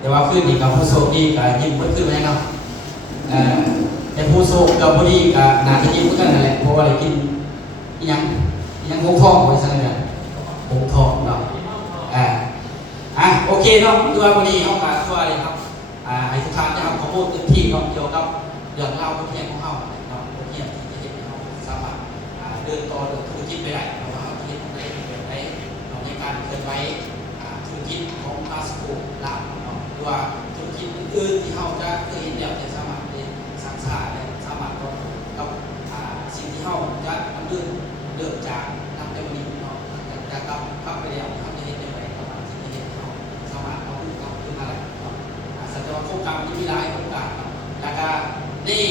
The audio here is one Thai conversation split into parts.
แต่ว่าขึ้นนี่กับผู้โชคดีกับยิ้มเพิ่มขึ้นไหมเนาะแต่ผู้โชคกับผู้ดีกับนาจะยิ้มเพิ่มกันนั่นแหละเพราะว่าอะไรกินยังหงทองไว้ซะเลยหงทองเนาะโอเคเนาะคือว่าวันนี้เขาการตัวอะไรครับให้ทุกท่านนะครับขอพูดเต็มที่เนาะเกี่ยวกับเรื่องเล่าบทเรียนของเขาเนาะบทเรียนที่จะเห็นเขาสามารถเดินต่อเดินธุรกิจไปได้เราว่าเขาเห็นได้แบบไหนในการเคลื่อนไหวธุรกิจของพาสปอร์ตลาวเนาะหรือว่าธุรกิจอื่นๆที่เขาจะเคยเห็นแบบจะสามารถได้สร้างสรรค์สามารถกับสิ่งที่เขาจะดำเนินเริ่มจากนับแต่วันนี้เนาะจากกลับไปแล้วเขาจะเห็นได้ไหมประมาณที่เห็นเขาสามารถเอาขึ้นมาได้เนาะสัจจะว่าโครงการที่มีหลายโครงการเนาะแล้วก็นี่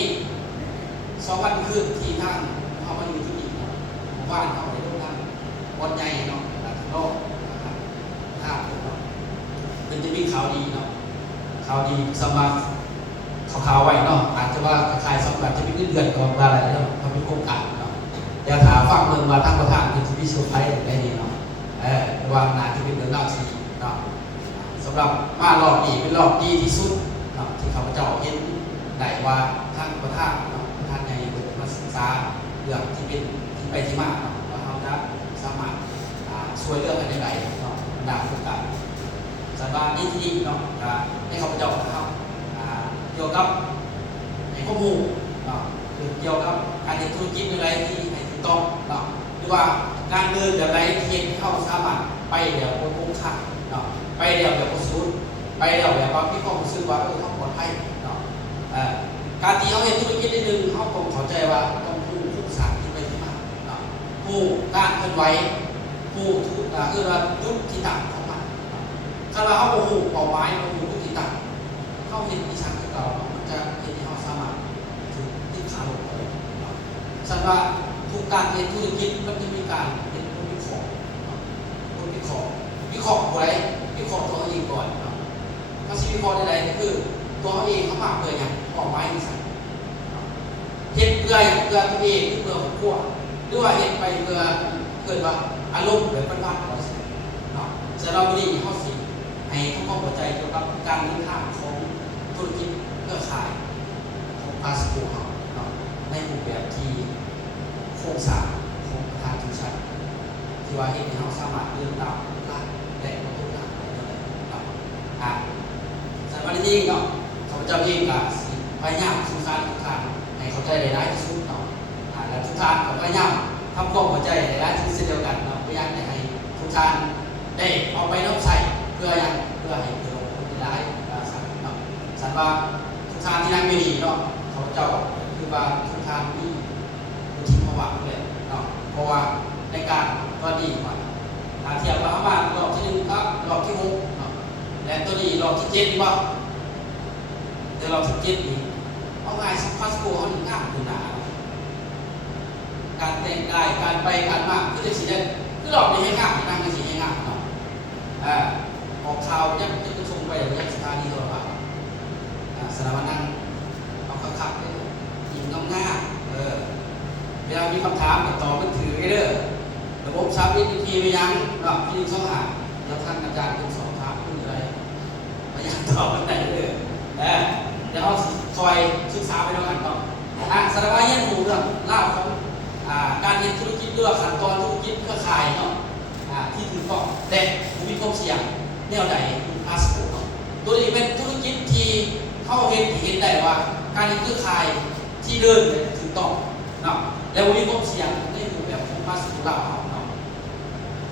2 วันคืนที่ทางเขามาอยู่ที่นี่เนาะบ้านเขาในโรงงานวันใหญ่เนาะหลังโลกนะครับถ้าเป็นจะมีข่าวดีเนาะข่าวดีสำหรับข่าวไว้เนาะอาจจะว่าคล้ายๆสำหรับจะมีเดือนก่อนว่าอะไรเนาะเขามีโครงการเนาะแต่ถามฟังเรื่องว่าทางประธานเป็นที่พิสูจน์ไพ่ได้ดีเนาะว่านาจะเป็นเรื่องเล่าทีเนาะสำหรับมารอบนี้เป็นรอบดีที่สุดเนาะที่ข้าพเจ้าเห็นได้ว่าทางประธานเนาะประธานใหญ่มาศึกษาเรื่องที่เป็นที่ไปที่มาเนาะว่าเขาจะสามารถช่วยเรื่องกันได้ไหนเนาะดาโครงการสำหรับนี้ที่นี่เนาะให้ข้าพเจ้านะครับเกี่ยวกับข้อมูลเนาะเกี่ยวกับการทำธุรกิจอะไรที่ให้ถูกต้องเนาะหรือว่าการเดินแบบไรที่เข้าสามารถไปเดี๋ยวโค้งขาเนาะไปเดี๋ยวแบบสุดไปเดี๋ยวแบบว่าพี่ข้อมูลซื้อว่าเขาปลอดภัยเนาะการที่เขาเห็นธุรกิจนิดนึงเขาต้องเข้าใจว่าต้องผู้สารที่ไปที่มาเนาะผู้การเคลื่อนไหวผู้คือว่าจุดที่ต่างของมันถ้าเราเอาผู้เป่าไม้ผู้จุดที่ต่างเข้าเห็นที่ชั้นที่เรามันจะเห็นที่เขาสามารถถึงที่ขาลงไปสันว่าทุกการเรียนธุรกิจมันจะมีการเป็นคนวิเคราะห์วิเคราะห์อะไรวิเคราะห์ตัวเองก่อนถ้าชีวิตวิเคราะห์ใดๆก็คือตัวเขาเองเขามากเกินอย่างออกไม้ที่ใส่เห็นเพื่อตัวเองเพื่อครอบครัวหรือว่าเห็นไปเพื่อเกิดว่าอารมณ์แบบบ้านๆเราใช่เนาะแต่เราไม่ได้ข้อสี่ให้ทุกข้อหัวใจเกี่ยวกับการเดินทางของธุรกิจเครือข่ายของพาสปอร์ตเนาะในรูปแบบที่โครงสร้างของประธานทุกชั้นที่ว่าเห็นในเราสามารถเดินตามหลักและประตูหลักได้เลยเนาะสำหรับที่นี่เนาะข้าพเจ้าเองก็พยายามสื่อสารทุกท่านให้เข้าใจได้ที่สุดเนาะและทุกท่านก็พยายามทำความเข้าใจได้ที่สุดเดียวกันเนาะพยายามให้ทุกท่านได้เอาไปน้อมใส่เพื่อให้เกิดผลได้สันเนาะสันว่าทุกท่านที่นั่งไม่ดีเนาะเขาเจ้าคือว่าทุกท่านมีอุทิศภาวะเลยเนาะเพราะว่าในการก็ดีกว่าเทียบกับบ้านรอบที่1ครับรอบที่6เนาะและตัวนี้รอบที่7ว่าแต่รอบที่7นี่เอาง่ายสักพาสปอร์ตเขาหนึ่งง่ายขึ้นหนาการแต่งกายการไปการมาก็จะสีได้ก็รอบนี้ให้ง่ายนั่งก็สีให้ง่ายเนาะออกข่าวยังจะชงไปอย่างสถานีโทรทัศน์สถาบันนั่งเอาขับเลยยิงง่ายเวลามีคำถามตอบมันถือไว้เด้อระบบซับวิธีไปยังเนาะพี่เข้าหาแล้วท่านอาจารย์เป็นสอบถามขึ้นอะไรพยายามตอบมันได้เลยเดี๋ยวเราคอยศึกษาไปด้วยกันต่อสารวัตรเยี่ยมหูเรื่องเล่าของการเรียนธุรกิจเรื่องขั้นตอนธุรกิจเครือข่ายเนาะที่ถือต้องแต่มีความเสี่ยงแนวใดพาสปอร์ตตัวนี้เป็นธุรกิจที่เข้าเห็นได้ว่าการเรียนเครือข่ายที่เดินถูกต้องเนาะแล้วมีความเสี่ยงในรูปแบบของพาสปอร์ตเราเนาะ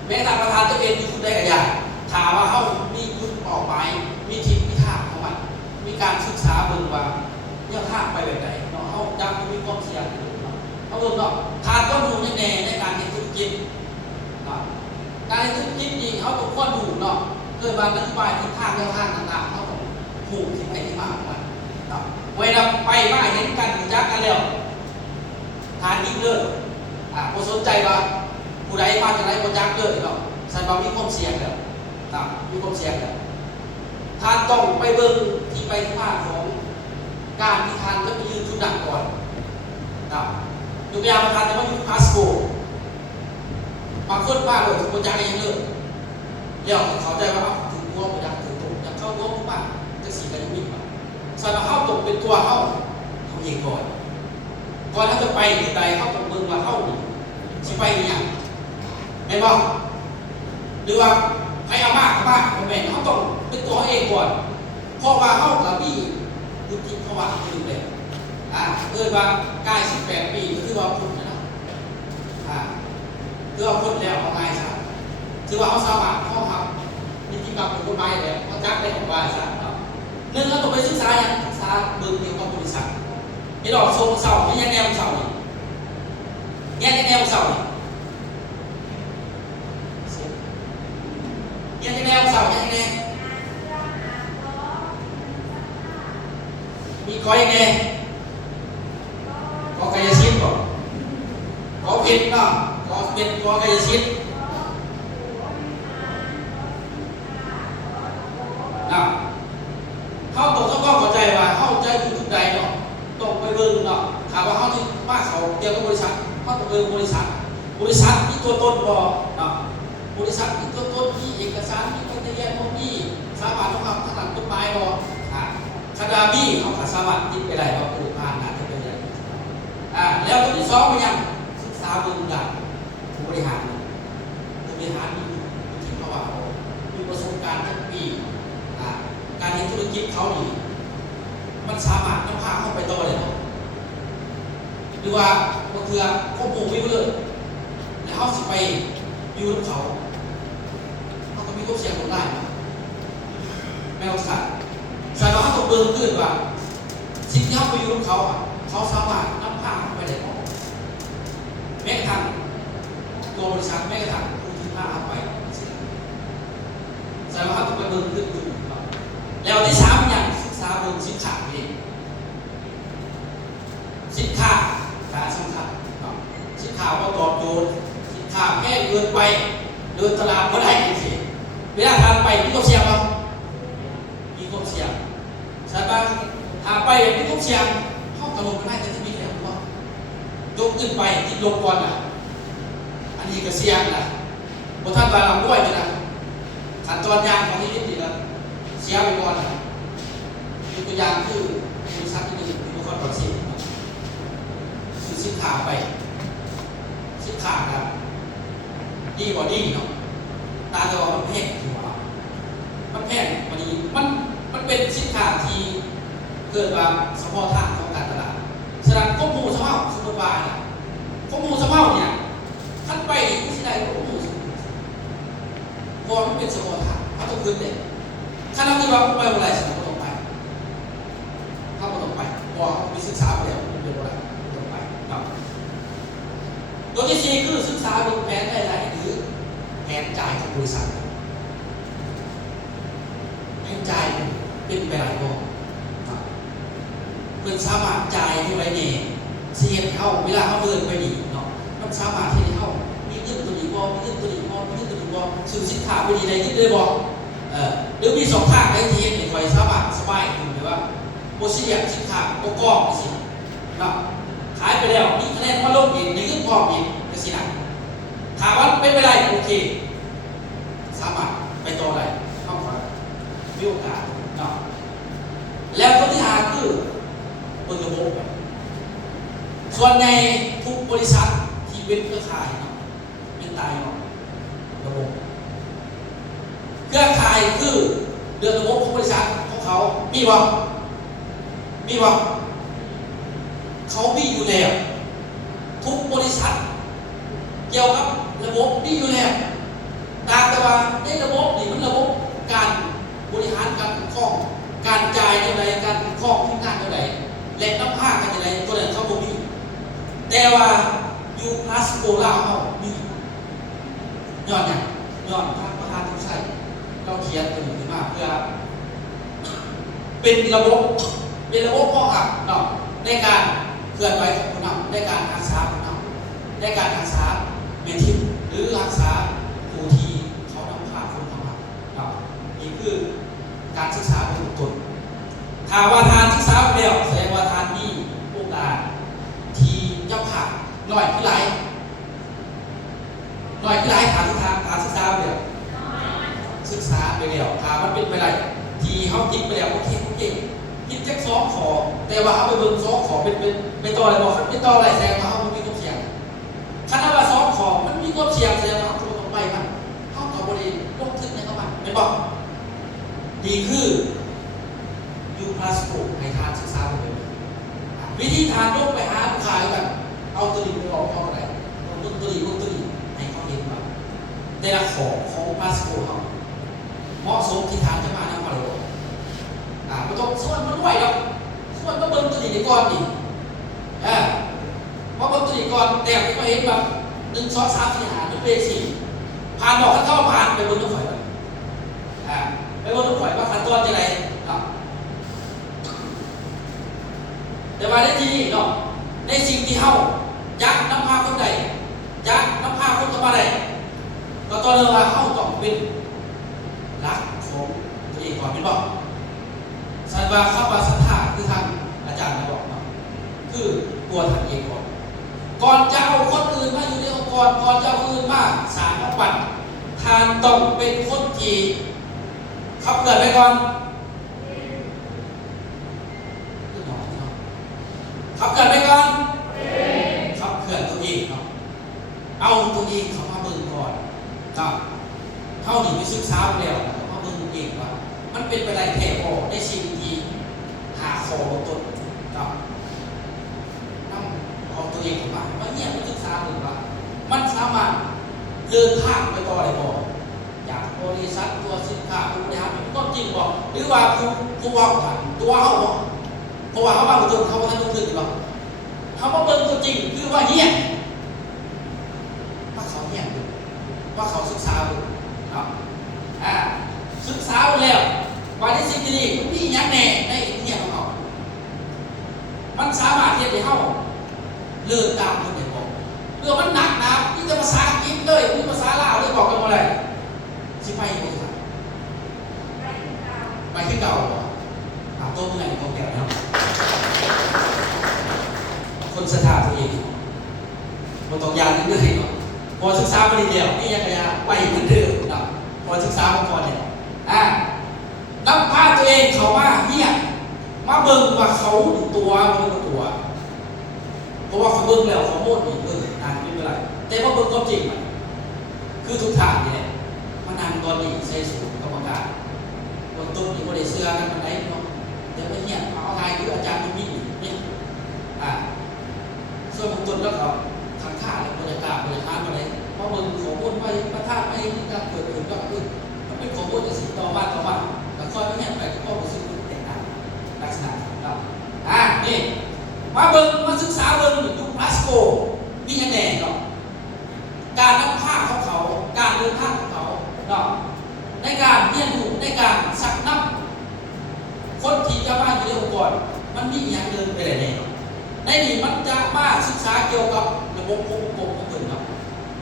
แม้แต่ประธานตัวเองมีคุณได้กับอย่างถามว่าเขามีจุดออกไปมีทิศมีทางของมันมีการศึกษาเบิ่งว่าเนี่ยทางไปแบบไหนเนาะเขาจะมีความเสี่ยงเขาเนาะทานก็ดูแน่ในการเรียนธุรกิจการเรียนธุรกิจนี่เขาต้องข้อดูเนาะเกิดมาอธิบายทิศทางแนวทางต่างๆเขาต้องผูกที่ไปที่มาของมันเนาะเวลาไปมาเห็นกันจักกันแล้วทานยิ่งเลยผู้สนใจว่าผู้ใดมาจากไหนผู้จักเลยเนาะแสดงว่ามีความเสี่ยงแล้วมีความเสี่ยงแล้วทานต้องไปเบิ่งที่ไปที่มาของการที่ทานก็ไปยืนจุดดักก่อนยกตัวอย่างทานจะมาอยู่พาสปอร์ตบางคนบ้าเลยผู้จักยังเลยเดี๋ยวเขาใจว่าถึงตัวผู้จักถึงตัวจะเข้าร่วมบ้าง สีกันยุ่งสารเข้าตกเป็นตัวเข้าเองก่อนถ้าจะไปที่ใดเข้าตกเมืองมาเข้าสิไปเนี่ยไม่บอกหรือว่าใครเอามากผมแม่เขาต้องเป็นตัวเองก่อนเพราะว่าเข้ากับพี่ยุติภาวะคือเลยว่ากาย18 ปีก็คือว่าพ้นแล้วคือว่าพ้นแล้วเอาไงซะคือว่าเขาสามารถเข้าหับนิติกรรมเป็นกฎหมายแล้วเขาจับได้ของว่าซะหนึ่งเขาต้องไปศึกษาอย่างศึกษาเบื้องเดียวกับบริษัทที่ดอกโซ่เสาไม่ยังแนวเสาแง่แนวเสาแง่แนวเสาแง่แนวมีก้อยแน่ก็กายสิทธิ์ก่อนก็ผิดเนาะก็เป็นก็กายสิทธิ์เขาตกเขาก็เข้าใจว่าเข้าใจอยู่ทุกใดเนาะตกไปเบิ่งเนาะถามว่าเขาที่บ้านเขาเกี่ยวกับบริษัทเขาตกเบิ่งบริษัทที่ตัวตนบ่เนาะบริษัทที่ตัวตนที่เอกสารที่ใบทะเบียนพวกนี้สามารถทำถนัดกฎหมายบ่คณะบี้เขาสามารถติดไปได้ว่าผู้ผ่านอาจจะเป็นอย่างแล้วตัวที่สองเป็นยังศึกษาเบื้องหลังผู้บริหารมีที่เขาว่ามีประสบการณ์ทั้งปีการเห็นธุรกิจเขาดีมันสามารถนำพาเข้าไปต่อเลยเนาะหรือว่าบางทีข้อมูลไม่รู้เลยแล้วเขาสิไปอยู่กับเขาก็มีความเสี่ยงตรงได้แมวสัตว์สารพัดตัวเบื้องขึ้นว่าสิ่งที่เขาไปอยู่กับเขาเขาสามารถนำพาเข้าไปได้หมดแม้กระทั่งตัวบริษัทแม้กระทั่งผู้ที่พาเข้าไปสารพัดตัวเบื้องขึ้นอยู่แล้วที่สามอย่างศึกษาเบื้องสินค้าเองสินค้าการสำคัญสินค้าว่าตอบโจทย์สินค้าแค่เกินไปเดินตลาดก็ได้สิเวลาทานไปมีความเสี่ยงไหมมีความเสี่ยงใช่ไหมหาไปมีความเสี่ยงเข้ากระโดดกันได้แต่ที่มีแล้วว่ายกขึ้นไปติดลงก่อนอันนี้ก็เสี่ยงบนท่านบาลำด้วยนะขั้นตอนยางของนี้นิดเดียวเสียไปก่อนยกตัวอย่างคือบริษัทที่หนึ่งมีคนประสิทธิ์คือสินค้าไปสินค้าครับดีกว่าดีเนาะตาจะว่ามันแพงถือว่ามันแพงกว่านี้มันเป็นสินค้าที่เกิดมาเฉพาะทางของการตลาดฉะนั้นข้อมูลสภาพสมมติว่าข้อมูลสภาพเนี่ยขั้นไปผู้ที่ใดข้อมูลพอมันเป็นเฉพาะทางเขาต้องขึ้นเลยขั้นเราคิดว่าไปอะไรสิ่งที่ต้องไปเขาต้องไปพอมีศึกษาไปแล้วมันเป็นอะไรต้องไปครับตัวที่สี่คือศึกษาดูแผนรายได้หรือแผนจ่ายของบริษัทแผนจ่ายเป็นไปหลายบ่เป็นสามารถจ่ายที่ไว้เนี่ยเสียเข้าเวลาเขาเดินไปดีเนาะมันสามารถที่จะเข้ามีเงินตัวนี้บ่มีเงินตัวนี้บ่มีเงินตัวนี้บ่ซื้อสินค้าไปดีได้ยึดเลยบ่หรือมีสองทางได้ที่เห็นในไฟสามารถสบายขึ้นหรือว่าโมเสียสินค้าก็กองสิเนาะขายไปแล้วมีคะแนนมาลงอีกมีเงินพออีกก็สินะถามว่าเป็นไปได้โอเคสามารถไปต่อได้เข้าขวามีโอกาสเนาะแล้วข้อที่ห้าคือเปิดระบบส่วนในทุกบริษัทที่เป็นเครือข่ายเนาะเป็นตายเนาะระบบเครือข่ายคือเดือนระบบของบริษัทของเขามีบ่เขามีอยู่แล้วทุกบริษัทเกี่ยวกับระบบมีอยู่แล้วแต่ว่าในระบบนี่มันระบบการบริหารการปกครองการจ่ายเท่าไรการปกครองที่งานเท่าไรและน้ำผ้ากันเท่าไรตัวนั้นเขาบ่มีแต่ว่ายูพลัสโกล่าเขามีย้อนอย่างย้อนทางประธานทุกชัยเราเขียนตัวนี้ขึ้นมาเพื่อเป็นระบบข้อหักเนาะในการเคลื่อนไหวของผู้นำในการรักษาผู้นำในการรักษาเมทินหรือรักษาผู้ที่เขานำพาคนเข้ามาเนาะนี่คือการศึกษาเป็นต้นถ้าว่าทานศึกษาไปแล้วแสดงว่าทานมีโอกาสที่จะผ่านหน่อยที่ไรฐานศึกษาไปแล้วศึกษาไปแล้วถ้ามันเป็นไปได้ ทีเขาคิดไปแล้วโอเคคิดแค่สองขอแต่ว่าเขาไปเบิ่งสองขอเป็นต่ออะไรบอกเป็นต่ออะไรแสดงว่าเขามีความเสี่ยงคณะว่าสองขอมันมีความเสี่ยงแสดงว่าเขาต้องไปมันเขากับบริลงทึกในเขามันเป็นบอกดีคือยูพลาสโกให้ทานศึกษาไปเลยวิธีทานลงไปหาลูกค้ากันเอาตัวดีไปบอกเขาอะไรตัวดีให้เขาเห็นว่าแต่ละของพลาสโกเขาเหมาะสมที่ทานจะมานั่งมาเลยไม่ต้องส่วนมันไหวหรอกส่วนก็เบิ้งตัวดีก่อนดิเพราะเบิ้งตัวดีก่อนแต่ไม่ก็เห็นแบบ1 2 3 4 5เป็นเบสิกผ่านบอกขั้นตอนผ่านไปบนลูกข่อยไปบนลูกข่อยว่าขั้นตอนจะไรแต่ว่าในที่นี้เนาะในสิ่งที่เฮายักน้ำพาคนใดยักน้ำพาคนต่อมาใดก็ตอนเรื่องว่าเฮาต้องเป็นรักของตัวเองก่อนเป็นบอกสันว่าข้าพเจ้าคือทางอาจารย์บอกเนาะคือตัวท่านเองก่อนจะเอาคนอื่นมาอยู่ในองค์กรก่อนจะเอาคนอื่นมาสารพัดวันทานต้องเป็นคนที่ขับเกิดไปก่อนขับเกิดไปก่อนขับเกิดตัวเองเนาะเอาตัวเองเข้ามาเบิ่งก่อนครับเข้าหนีไปศึกษาแล้วมาเบิ่งตัวเองว่ามันเป็นไปได้แค่พอได้สิ่งที่หาคอบนต้นครับต้องเอาตัวเองเข้ามาเนี่ยไปศึกษาเบิ่งว่ามันสามารถเดินทางไปต่อได้บ่จากบริษัทตัวสินค้าผู้บริหารมันก็จริงบ่หรือว่าผู้ว่าตัวเขาบ่เพราะว่าเขาว่าตัวเขาท่านรู้ถึงหรอเขาว่าเบิ่งตัวจริงคือว่าเหี้ยว่าเขาเหี้ยว่าเขาศึกษาดูศึกษาแล้วว่าในสิ่งที่นี่มันมีอย่างแน่ในเหี้ยของเขามันสามารถเทียบได้เขาเลื่อนตามคนเดียวบอกเรื่องมันหนักนะนี่จะภาษาอังกฤษเลยนี่ภาษาลาวเลยบอกกันว่าอะไรสิไปไหมครับไปที่เก่าตัวเมื่อไหร่ของแก่นะครับคนศรัทธาตัวเองมันต้องยานเรื่อยๆพอศึกษาไปเดียวนี่ยังไงไปเหมือนเดิมนะพอศึกษามาก่อนเนี่ยนำพาตัวเองเขามาเนี่ยมาเบิ่งว่าเขาตัวมันเป็นตัวเพราะว่าเขาเบิ่งแล้วเขาโม้ดีอ่านไม่เป็นไรแต่ว่าเบิ่งก็จริงมันคือทุกทางเนี่ยมานานตอนนี้ใช้สูตรกรรมการบนต้นนี่บริเสื้อกันมันได้เนาะเดี๋ยวไปเนี่ยเอาไงคืออาจารย์ตุ้มี่เนี่ยส่วนบางต้นแล้วก็ข้างข้าเลยบรรยากาศมาเลยเพราะมึงขอพูดไปประทานไปมีการเกิดขึ้นก็คือมันเป็นขอพูดจะสิ่งต่อมาแต่คอยไม่เนี่ยไปก็รู้สึกแต่งงานลักษณะครับนี่มาเบิ่งมาศึกษาเบิ่งยุคพลาสโกมีอย่างแน่เนาะการนำผ้าของเขาการเดินทางของเขาเนาะในการเรียนรู้ในการสักนับคนที่จะมาอยู่ในองค์กรมันมีอย่างเดินไปไหนในนี้มันจะมาศึกษาเกี่ยวกับระบบองค์กรของตนครับ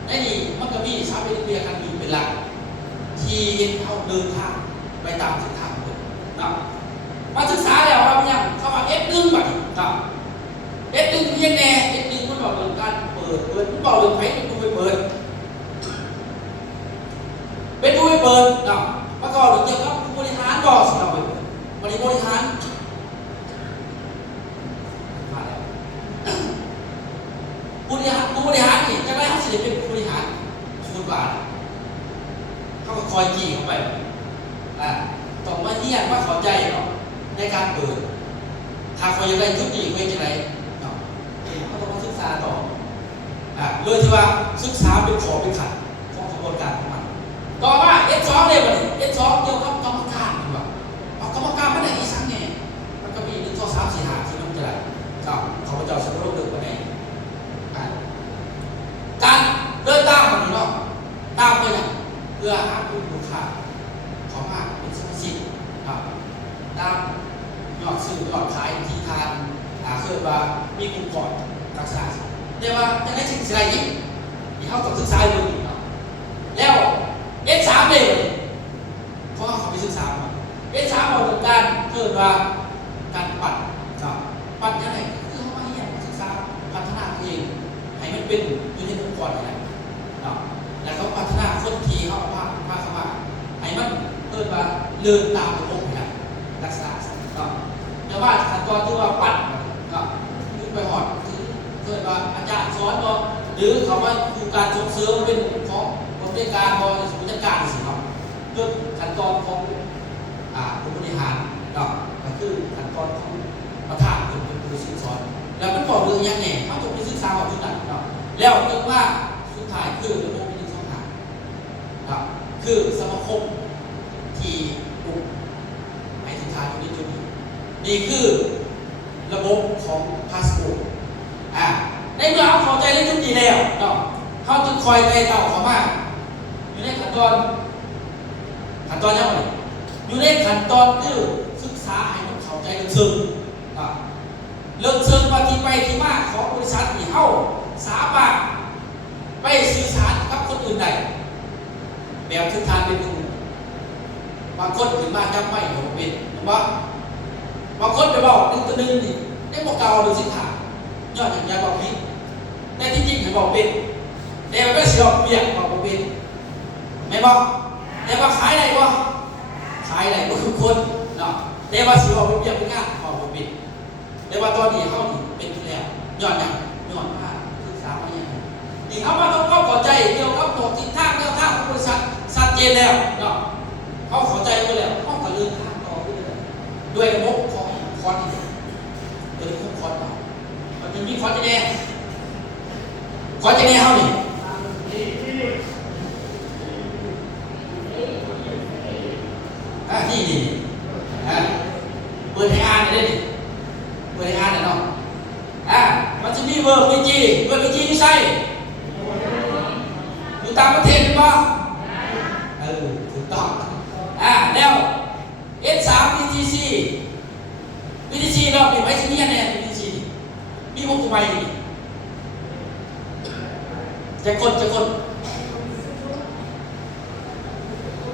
ในนี้มันก็มีสถาบันเรียนการบินเป็นหลักที่เขาเดินทางไปตามเส้นทางเลยนะมาศึกษาแล้วเราเนี่ยเข้ามาF1แบบครับF1เพียงแน่F1มันบอกเรื่องการเปิดมันบอกเรื่องใครเป็นผู้ไปเปิดนะประกอบเกี่ยวกับผู้บริหารบอกสำหรับบริหารผู้บริหารนี่จะได้เขาสิเป็นผู้บริหารคูณบาทเขาก็คอยจี้เข้าไปต้องมาเยี่ยมว่าเข้าใจเนาะในการเปิดถ้าเขาอยากได้ชุดดีไว้จะไหนเนาะเขาต้องมาศึกษาต่อเลยที่ว่าศึกษาเป็นขอเป็นขัดของกระบวนการของมันต่อมาF2เลยวันนี้F2เกี่ยวกับกรรมการดีกว่ากรรมการไม่ได้อีสังไงมันก็มี1 2 3 4 5ที่มันจะไรเขาพเจ้าสมรู้เดินไปไหนการเดินตามมันเนาะตามไปเนี่ยเพื่อหาผู้ลูกค้าเขามากเป็นสมาชิกตามยอดซื้อยอดขายที่ทานเคยว่ามีกลุ่มก่อนลักษณะแต่ว่าจะได้สิ่งอะไรยิ่งที่เขาต้องศึกษาดูเนาะแล้วF3เลยเพราะเขาไปศึกษามาF3บอกถึงการเกิดว่าการปั่นยังไงคือเขามาเรียนศึกษาพัฒนาตัวเองให้มันเป็นอยู่ในองค์กรอะไรแล้วเขาพัฒนาคนทีเขามาให้มันเกิดว่าเดินตามระบบนะ ก็แต่ว่าขั้นตอนที่ว่าปั่นก็ขึ้นไปหอดเกิดว่าอาจารย์สอนบอกหรือเขาว่าคือการส่งเสริมเป็นของบริการบริการสิครับเรื่องขั้นตอนของผู้บริหารก็คือขั้นตอนของประธานเป็นผู้สอนแล้วมันบอกเรื่องยังไงเขาต้องไปศึกษาของชุดนั้นแล้วนึกว่าสุดท้ายคือระบบมีช่องทางคือสมาคมที่ปลุกให้ทิศทางอยู่ในจุดนี้นี่คือระบบของพาสปอร์ตในเมื่อเอาเข้าใจในจุดนี้แล้วเขาจึงคอยไปเต่าเขามากอยู่ในขั้นตอนยังไงอยู่ในขั้นตอนคือศึกษาให้มันเข้าใจลึกซึ้งเรื่องเชิงว่าที่ไปที่มาของบริษัทที่เข้าสามารถไปสื่อสารกับคนอื่นได้แบบทึกทานเป็นคนบางคนถึงมาจำไม่หรือเป็นหรือว่าบางคนไปบอกนึงตัวนึงนี่ได้บอกเก่าหรือสินค้ายอดอย่างยาบอกพิษแต่ที่จริงเขาบอกเป็นแต่ไม่เสียเปลี่ยนบอกเป็นไม่บอกแต่ว่าขายอะไรวะขายอะไรก็คือคนเนาะแต่ว่าเสียบอกเปลี่ยนเป็นงานบอกเป็นแต่ว่าตอนนี้เขาเป็นแล้วยอดอย่างยอดมากศึกษามาอย่างนี่เขามาต้องเข้าใจเกี่ยวกับตัวทิศทางแนวทางของบริษัทชัดเจนแล้วเนาะเขาเข้าใจไปแล้วเขาก็เลื่อนทางต่อไปเลยด้วยระบบของคอร์สที่โดยคอร์สมันจะมีคอร์สจะแน่เขานี่นี่เปิดให้อ่านได้ดิเปิดให้อ่านเนาะมันจะมีเวิร์บพีจีไม่ใช่อยู่ต่างประเทศหรือเปล่าถูกต้องแล้ว S3 BTC รอบนี้ไว้ที่นี่แน่ BTC มีพวกกูไปจะคน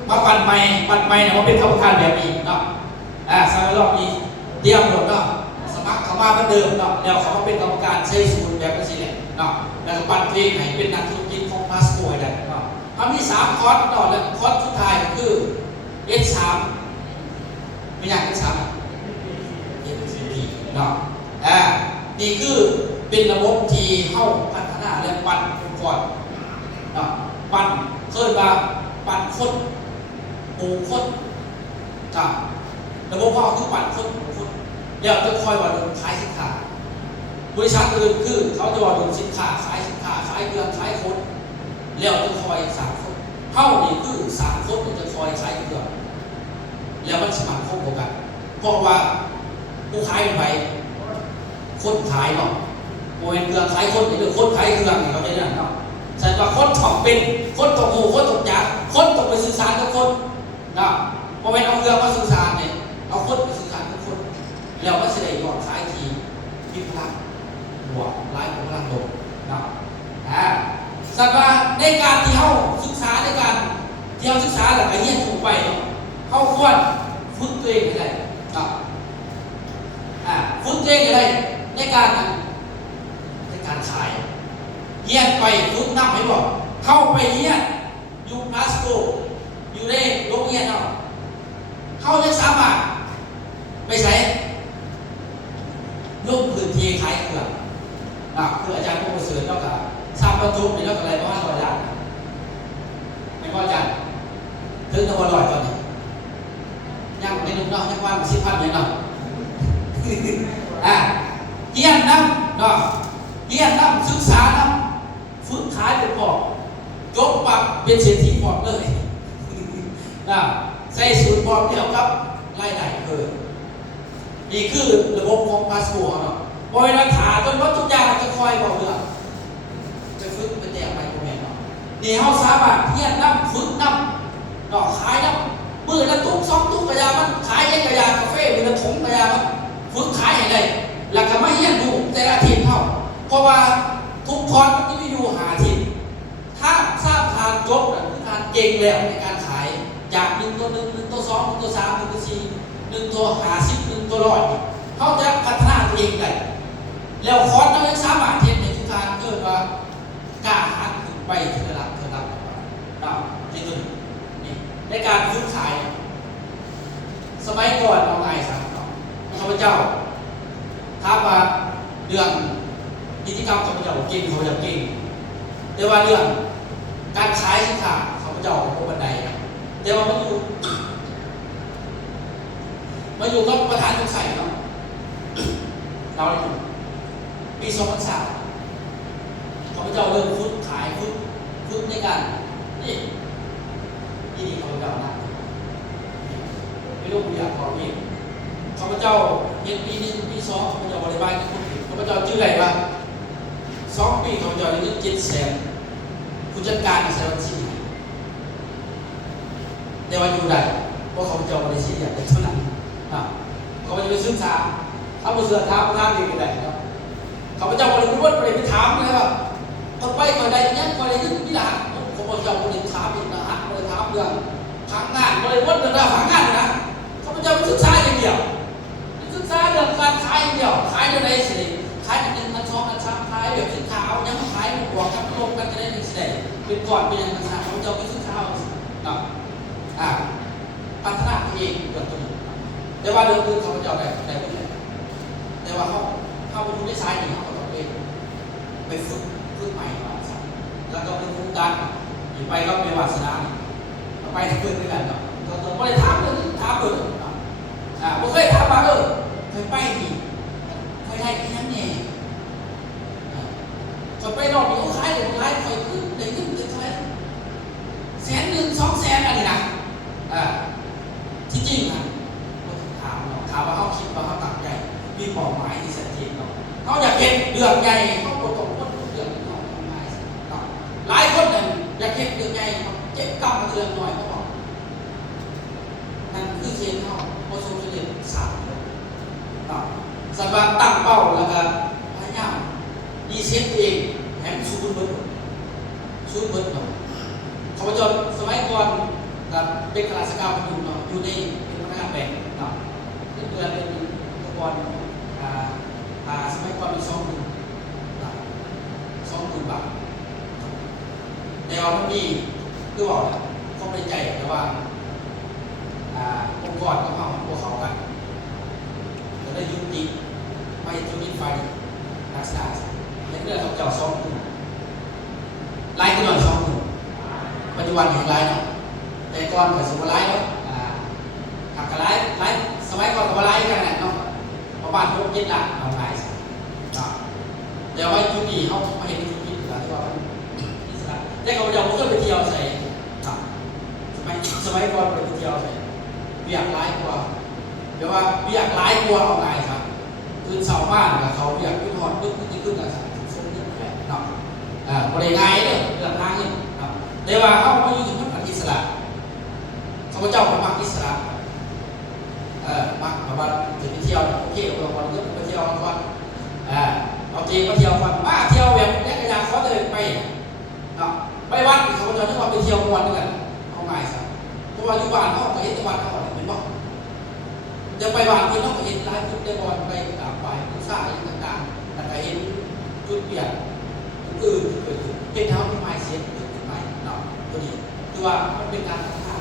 มาปั่นไม้เนี่ยมันเป็นกรรมการแบบนี้เนาะสมัยรอบนี้เตรียมหมดเนาะสมัครเข้ามาเหมือนเดิมเนาะแล้วเขามาเป็นกรรมการใช้สูตรแบบนี้แหละเนาะแล้วก็ปั่นเพลงให้เป็นนักธุรกิจของพาสปอร์ตได้เนาะมันมี3คอร์สเนาะแล้วคอร์สสุดท้ายคือ S3 ไม่อยาก S3 MCP เนาะนี่คือเป็นระบบที่เข้าพัฒนาและปั่นองค์กรปั่นเคลื่อนมาปั่นคนหมู่คนระบบพ่อคือปั่นคนหมู่คนเดี๋ยวจะคอยว่าดูขายสินค้าบริษัทอื่นคือเขาจะว่าดูสินค้าขายสินค้าขายเครื่องขายคนแล้วจะคอย3 คนเข้านี่คือ3 คนจะคอยขายเครื่องแล้วมันสมัครครบกันเพราะว่าผู้ขายเป็นไปคนขายเนาะโมเป็นเครื่องขายคนหรือคนขายเครื่องเขาไม่ได้เนาะใช่ว่าคนถ่องเป็นคนตกหูคนตกจักคนตกไปสื่อสารกับคนนะโมเป็นเอาเครื่องมาสื่อสารเนี่ยเอาคนไปสื่อสารกับคนแล้วก็แสดงยอดขายทีมีพลังบวกไล่ของพลังลงนะสัตว์ว่าในการที่เขาศึกษาในการที่เขาศึกษาหลักไอ้เหี้ยถูกไปเขาควรฝึกตัวเองให้ได้ฝึกตัวเองให้ได้ในการขายเฮียนไปฝึกนั่งให้บอกเข้าไปเฮียนอยู่พาสโกอยู่ในโรงเรียนเข้าจะสามารถไปใช้ลงพื้นที่ขายเครื่องคืออาจารย์ผู้ประเสริฐแล้วก็ทราบประจุนี่แล้วก็อะไรประมาณ100 ล้านไม่ก็อาจารย์ถึงตัว100ตอนนี้ยังไม่นุ่มเนาะยังว่า10,000เลยเนาะเฮียนนั่งเนาะเฮียนนั่งศึกษานั่งฝึกขายเป็นพอจบปักเป็นเศรษฐีพอเลยใส่สูตรพอเดียวกับรายได้นี่คือระบบของพาสปอร์ตเนาะพอเวลาถาจนว่าทุกอย่างจะคอยบอกเรื่องจะฝึกเป็นแจกไปโมเมนต์เนาะนี่เขาสามารถเฮียนนั่งฝึกนั่งเนาะขายนั่งมือละตุ๊ก2 ตุ๊กกระยามันขายกระยากาแฟมือละถุงกระยามันฝึกขายอะไรหลักก็ไม่เฮียนดูแต่ละทีมเขาเพราะว่าทุกคอร์สมันจะมีอยู่5 ทีมถ้าทราบทานจบคือการเก่งแล้วในการขายจาก1 ตัว 1 1 ตัว 2 1 ตัว 3 1 ตัว 4 1 ตัว50 1 ตัว 100เขาจะพัฒนาตัวเองได้แล้วคอร์สเราสามารถเทียบในทุกทางเกิดว่ากล้าหันขึ้นไปที่ระดับที่ตัวนี้ในการซื้อขายสมัยก่อนเอาไงสัก เจ้าถามว่าเรื่องกิจกรรมข้าพเจ้าเก่งเขาจะเก่งแต่ว่าเรื่องการขายสินค้าข้าพเจ้าเป็นบันไดแต่ว่ามาอยู่กับประธานสงสัยเนาะเราเลยปี2003ข้าพเจ้าเริ่มฝึกขายฝึกในการนี่ข้าพเจ้านะไม่รู้อยากบอกเองข้าพเจ้าเรียนปี1ปี2ข้าพเจ้าบริบาลข้าพเจ้าชื่ออะไรวะ2 ปีข้าพเจ้าได้เงิน700,000ผู้จัดการใช้บัญชีแต่ว่าอยู่ได้เพราะข้าพเจ้าบริษัทอยากได้เท่านั้นเขาจะไปศึกษาถ้าผู้เสือท้าผู้ท้าดีกันได้ครับเขาพเจ้าบริบูรณ์บริไปถามเลยว่าคนไปก่อนใดยังก่อนใดยังนี่แหละเขาพเจ้าบริถามอีกนะฮะบริถามเรื่องทางงานบริบูรณ์เรื่องทางงานนะเขาพเจ้าไปศึกษาอย่างเดียวศึกษาเรื่องการขายอย่างเดียวขายอยู่ในสิขายเป็นเงินทองกันช้ำขายแบบสินค้าเอายังขายหมวกกันลงกันจะได้ในสิเป็นก่อนเป็นยังไงเขาพเจ้าไปศึกษาเนาะพัฒนาตัวเองเรื่องตัวนี้แต่ว่าเรื่องอื่นเขาพเจ้าได้หมดเลยแต่ว่าเขาไปดูได้ซ้ายหนึ่งเขาต้องไปฝึกใหม่ก่อนแล้วก็เป็นโครงการอยู่ไปก็เป็นวาสนาไปที่เพื่อนด้วยกันเนาะเราไม่ได้ถามเลยไม่เคยถามมาเคยไปดีเคยได้ที่นั่นเนี่ยจนไปรอบนี้เขาขายเดี๋ยวเขาขายเคยขึ้นเดี๋ยวขึ้นเท่าไหร่100,000 200,000อะไรนะที่จริงนะถามว่าเขาคิดว่าเขาตั้งใจมีเป้าหมายที่ชัดเจนเนาะเขาอยากเห็นเดือดใหญ่เขาประกอบคนเดือดน้อยง่ายเนาะหลายคนเนี่ยอยากเห็นเดือดใหญ่เจ็บกำเดือดน้อยเขาบอกนั่นคือเชียนเขาโมโซเชียน3 คนเนาะสำหรับตั้งเป้าแล้วก็พยายามดีเซฟเองแถมชูนเบิร์ดเนาะเขาจะสมัยก่อนกับเป็นข้าราชการอยู่เนาะอยู่ในเป็นพนักงานแบงก์เนาะเดือนเป็นอุปกรณ์สมัยก่อนเป็น20,000 บาทแต่ว่ามันมีคือบอกเขาไปใจแต่ว่าองค์กรก็เข้าพวกเขากันจะได้ยุติไปจุดไฟรักษาในเรื่องของเจ้า20,000ไล่กันหน่อย20,000ปัจจุบันเห็นไล่เนาะแต่ก่อนกับสมัยไล่เนาะหักกับไล่สมัยก่อนกับไล่กันเนาะประมาณ6-7 หลักเอาไล่แต่ว่าจุดนี้เขาไม่เห็นจุดนี้ที่ว่าแต่เขาจะไม่เคยไปเที่ยวใส่สมัยก่อนไปเที่ยวใส่เบียกไล่กว่าเดี๋ยวว่าเบียกไล่กว่าเอาไงครับคืนเสาร์บ้านกับเขาเบียกขึ้นหอดขึ้นกับสมนึกแหละเนาะบริไงเนี่ยเรื่องทางนี่แต่ว่าเขาไม่ยืนถึงพันอิสระเขาเจ้าเป็นมักอิสระมักแบบว่าจะไปเที่ยวโอเคเราวันนี้ไปเที่ยวก่อนเอาจริงมาเที่ยวก่อนมาเที่ยวแบบแยกกระยาเขาเลยไปเนาะไปวัดเขาจะนึกว่าไปเที่ยววันด้วยกันเอาง่ายสักเพราะว่าอยู่บ้านเขาไปเห็นจังหวัดเขาเป็นบ่จะไปบ้านเพื่อนเขาเห็นร้านจุดได้บอลไปกราบไหว้บูชาอย่างต่างๆแต่เห็นจุดเปลี่ยนอื่นเกิดขึ้นเป็นเท่าที่ไม้เสียเกิดขึ้นไปเนาะตัวนี้คือว่ามันเป็นการพัฒนา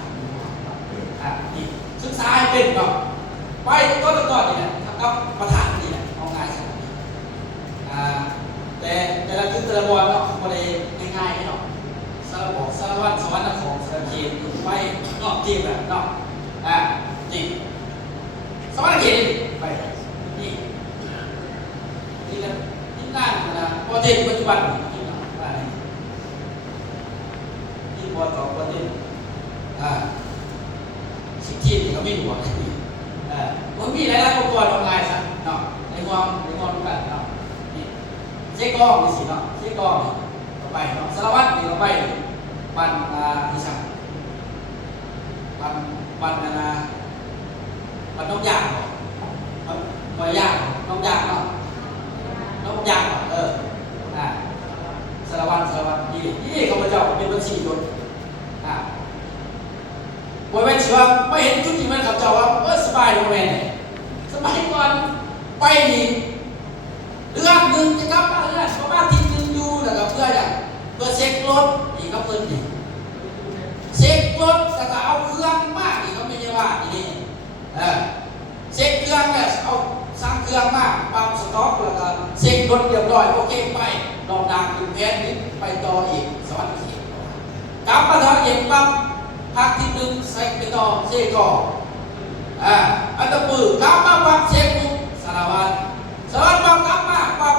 นี่ศึกษาให้เป็นเนาะไปก็ต้องก่อนนี่แหละกับประธานนี่แหละเอาง่ายสักแต่ละคือแต่ละบอลเนาะไม่ได้ง่ายๆเนาะสารบอกสารวัตรสวรรค์ของสารเกียรติไปนอกทีมแบบเนาะนี่สวรรค์เกียรติไปนี่กันที่งานนะประเทศปัจจุบันที่เนาะที่บอลต่อประเทศสิบทีมเขาไม่หัวมันมีหลายๆองค์กรออนไลน์สักเนาะในความกันเนาะเช็คกล้องนี่สิเนาะเช็คกล้องต่อไปเนาะสารวัตรนี่ต่อไปบันที่สั่งบันน้องยางบันย่างน้องยางเนาะน้องยางสารวัตรนี่เขาพเจ้าเป็นบัญชียศวันวันที่ว่าไม่เห็นจุดที่มันเขาเจ้าว่าสบายโรงแรมสมัยก่อนไปนี่เดือนหนึ่งจะกลับมาเรื่อยเพราะว่าที่นึงอยู่แล้วก็เพื่อเช็ครถนี่ก็เพิ่นนี่เช็ครถแล้วก็เอาเครื่องมากนี่ก็ไม่ใช่ว่านี่เช็คเครื่องแล้วเอา เครื่องมากปั๊มสต็อกแล้วก็เซ็กรถเรียบร้อยโอเคไปลองดังถึงแพทย์นี้ไปต่ออีกสวัสดีกลับมาทางเย็นปั๊บพักที่หนึ่งใส่ไปต่อเซก่ออันตะปือกลับมาปั๊บเซกุสารวัตรปั๊บกลับมาปั๊บ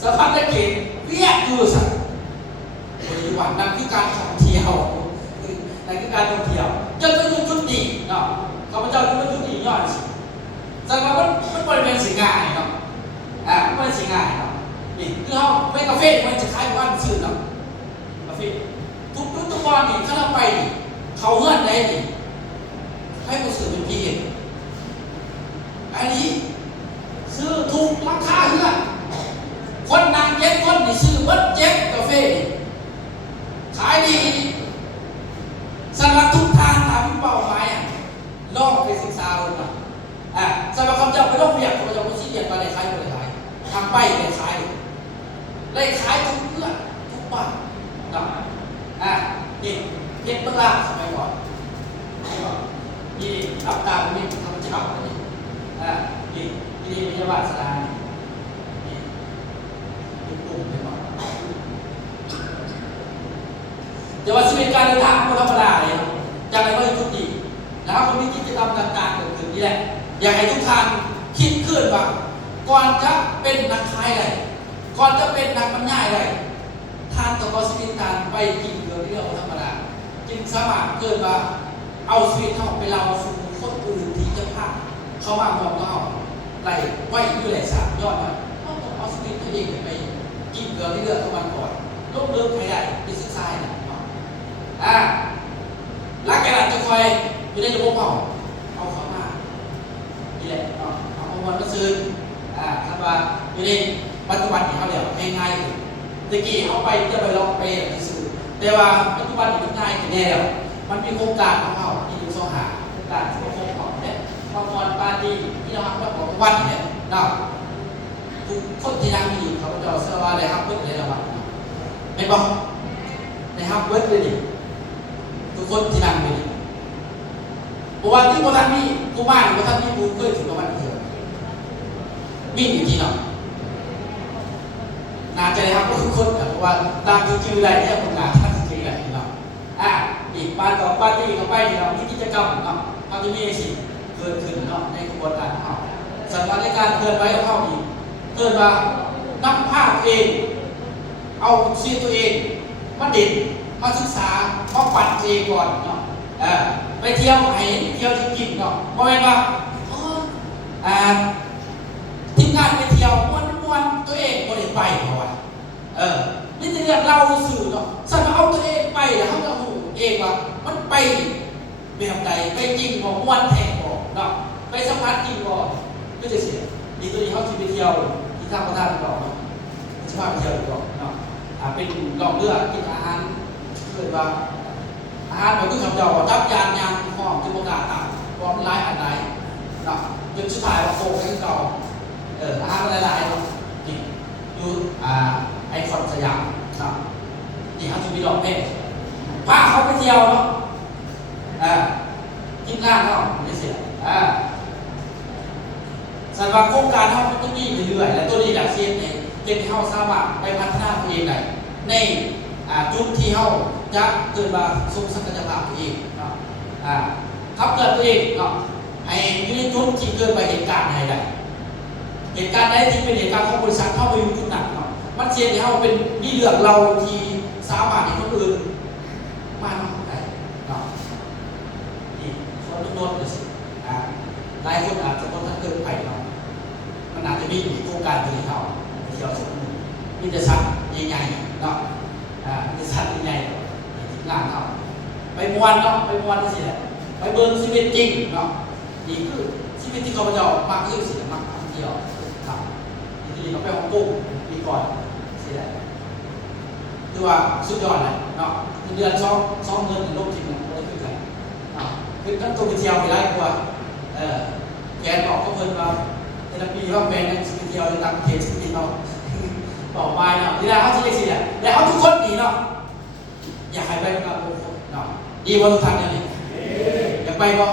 สารวัตรเขตเวียดอยู่สักบริวารนั่นคือการท่องเที่ยวนั่นคือการท่องเที่ยวจนถึงจุดนี้เนาะข้าพเจ้าถึงจุดนี้ยอดสิแสดงว่ามันเป็นสิ่งง่ายเนาะมันเป็นสิ่งง่ายเนาะนี่คือเขาไม่กาแฟมันจะขายวันซื้อเนาะกาแฟทุกวันนี่ถ้าเราไปเขาเงื่อนได้ดิให้ผู้ซื้อเป็นพี่อันนี้ซื้อถูกราคาเงื่อนคนนางเจ็ดคนนี่ซื้อเบิดเจ็ดกาแฟขายดีสำหรับทุกทางทำเป้าหมายลองไปศึกษาดูนะสำหรับคำเจ้าไปลองเรียนคำเจ้าไปชี้เรียนมาได้ขายไปได้ขายทำไปได้ขายทุกเรื่องทุกบ้านนะนี่เห็นเมื่อไรสมัยก่อนนี่รับตามนี่ทำจะรับนี่นี่พยาบาลสถานนี่กลุ่มเป็นหมดแต่ว่าชีวิตการเดินทางมันธรรมดาเลยจากในเมื่อทุกทีนะครับมันมีกิจกรรมต่างๆเกิดขึ้นนี่แหละอยากให้ทุกท่านคิดขึ้นว่าก่อนจะเป็นนักขายอะไรก่อนจะเป็นนักบรรยายอะไรท่านต้องเอาชีวิตการไปกินเรื่องธรรมดาจึงสามารถเกิดว่าเอาชีวิตเขาไปเล่าสู่คนอื่นที่จะพาเขามามองเราไหลไว้อยู่ไหลสามยอดมันเขาต้องเอาชีวิตตัวเองไปกินเรื่องของมันก่อนลงเรื่องใครได้ไปศึกษาเนี่ยรักแกหลังจะคอยอยู่ในระบบเขาเอาเขามานี่แหละเอาประมวลมาซื้อถ้าว่าอยู่ในปัจจุบันเขาเดี๋ยวง่ายๆตะกี้เขาไปจะไปลองไปซื้อแต่ว่าปัจจุบันมันง่ายแน่แล้วมันมีโครงการของเขาที่อยู่โซหาโครงการที่โครงของเนี่ยประมวลปาร์ตี้ที่เราทำของวันเนี่ยเราทุกคนที่นั่งอยู่เขาจะเชื่อว่าอะไรครับเพื่อนอะไรระวังไม่บอกนะครับเวิร์ดเลยดิทุกคนที่นั่งอยู่นี่เพราะว่าที่พวกท่านมีผู้บ้านพวกท่านมีผู้เคยถึงประมาณเดียวมีอยู่ที่ไหนน่าจะได้ครับทุกคนเพราะว่าตามที่ชื่ออะไรเนี่ยคนงานท่านชื่ออะไรเนาะอีกบ้านต่อบ้านที่เขาไปเนาะมีกิจกรรมเนาะเขาจะมีสิ่งเกิดขึ้นเนาะในกระบวนการของเขาสัญญาในการเคลื่อนไหวของเขาอีกเกิดว่านำภาพเองเอาชีวิตตัวเองมาเด่นมาศึกษามาปั่นเองก่อนเนาะไปเที่ยวไหนเที่ยวจริงๆเนาะเพราะว่าทีมงานไปเที่ยวม้วนตัวเองก็ได้ไปเพราะว่านี่จะเรียกเราสื่อเนาะสั่งเอาตัวเองไปแล้วเขาจะหูเองว่ามันไปแบบใดไปจริงบ่ม้วนแทงบ่เนาะไปสัมผัสจริงบ่ก็จะเสียดีตัวนี้เขาจะไปเที่ยวที่ท่าพระธาตุก่อนเนาะจะพาไปเที่ยวก่อนเนาะเป็นลองเลือกกินอาหารเกิดว่าอาหารมันคือคำเดียวจับยานยางหอมจุบกาต่างความร้ายอันใดเนาะจนสุดท้ายว่าโคกให้เก่าอาหารหลายๆเนาะนี่อยู่ไอคอนสยามเนาะนี่เขาจะมีดอกเบี้ยพาเขาไปเที่ยวเนาะทีมงานเขาไม่เสียสำหรับโครงการเขาต้องมีเรื่อยๆและตัวนี้อยากเสียเนี่ยเป็นที่เขาสามารถไปพัฒนาตัวเองได้ในจุดที่เขาจะเกิดมาทรงศักยภาพตัวเองเนาะทับเกิดตัวเองเนาะไอ้ยูนิจุดที่เกิดไปเหตุการณ์ใดเหตุการณ์ใดที่เป็นเหตุการณ์ของบริษัทเข้าไปยุ่งขึ้นหนักเนาะมันเสียที่เขาเป็นนี่เลือกเราที่สามารถให้คนอื่นมาทำได้เนาะนี่เขาโน้ตเลยสิหลายคนอาจจะคนท่านเกินไปเนาะมันอาจจะมีโครงการตัวนี้เขาเที่ยวสมุนมีแต่ชั้นใหญ่ๆเนาะมีชั้นใหญ่ๆงานเขาไปมวนเนาะไปมวนนี่สิแหละไปเบิร์นชีวิตจริงเนาะนี่คือชีวิตที่เขาจะมากที่สุดมากท่องเที่ยวครับทีนี้เขาไปฮ่องกงปีก่อนสิแหละคือว่าสุดยอดเลยเนาะเดือนช่องเงินโลกจริงเนี่ยไม่ได้ขึ้นกันเนาะคือตั้งตัวไปเที่ยวไปไล่กว่าแกนบอกก็เพิ่นว่าแต่ละปีว่าแฟนนั่งไปเที่ยวในต่างประเทศชีวิตเขาบอกไปเนาะที่ได้เขาที่ได้สิเนี่ยแต่เขาทุกคนดีเนาะอยากให้ไปกับทุกคนเนาะดีว่าทุกท่านเนี่ยอยากไปบ่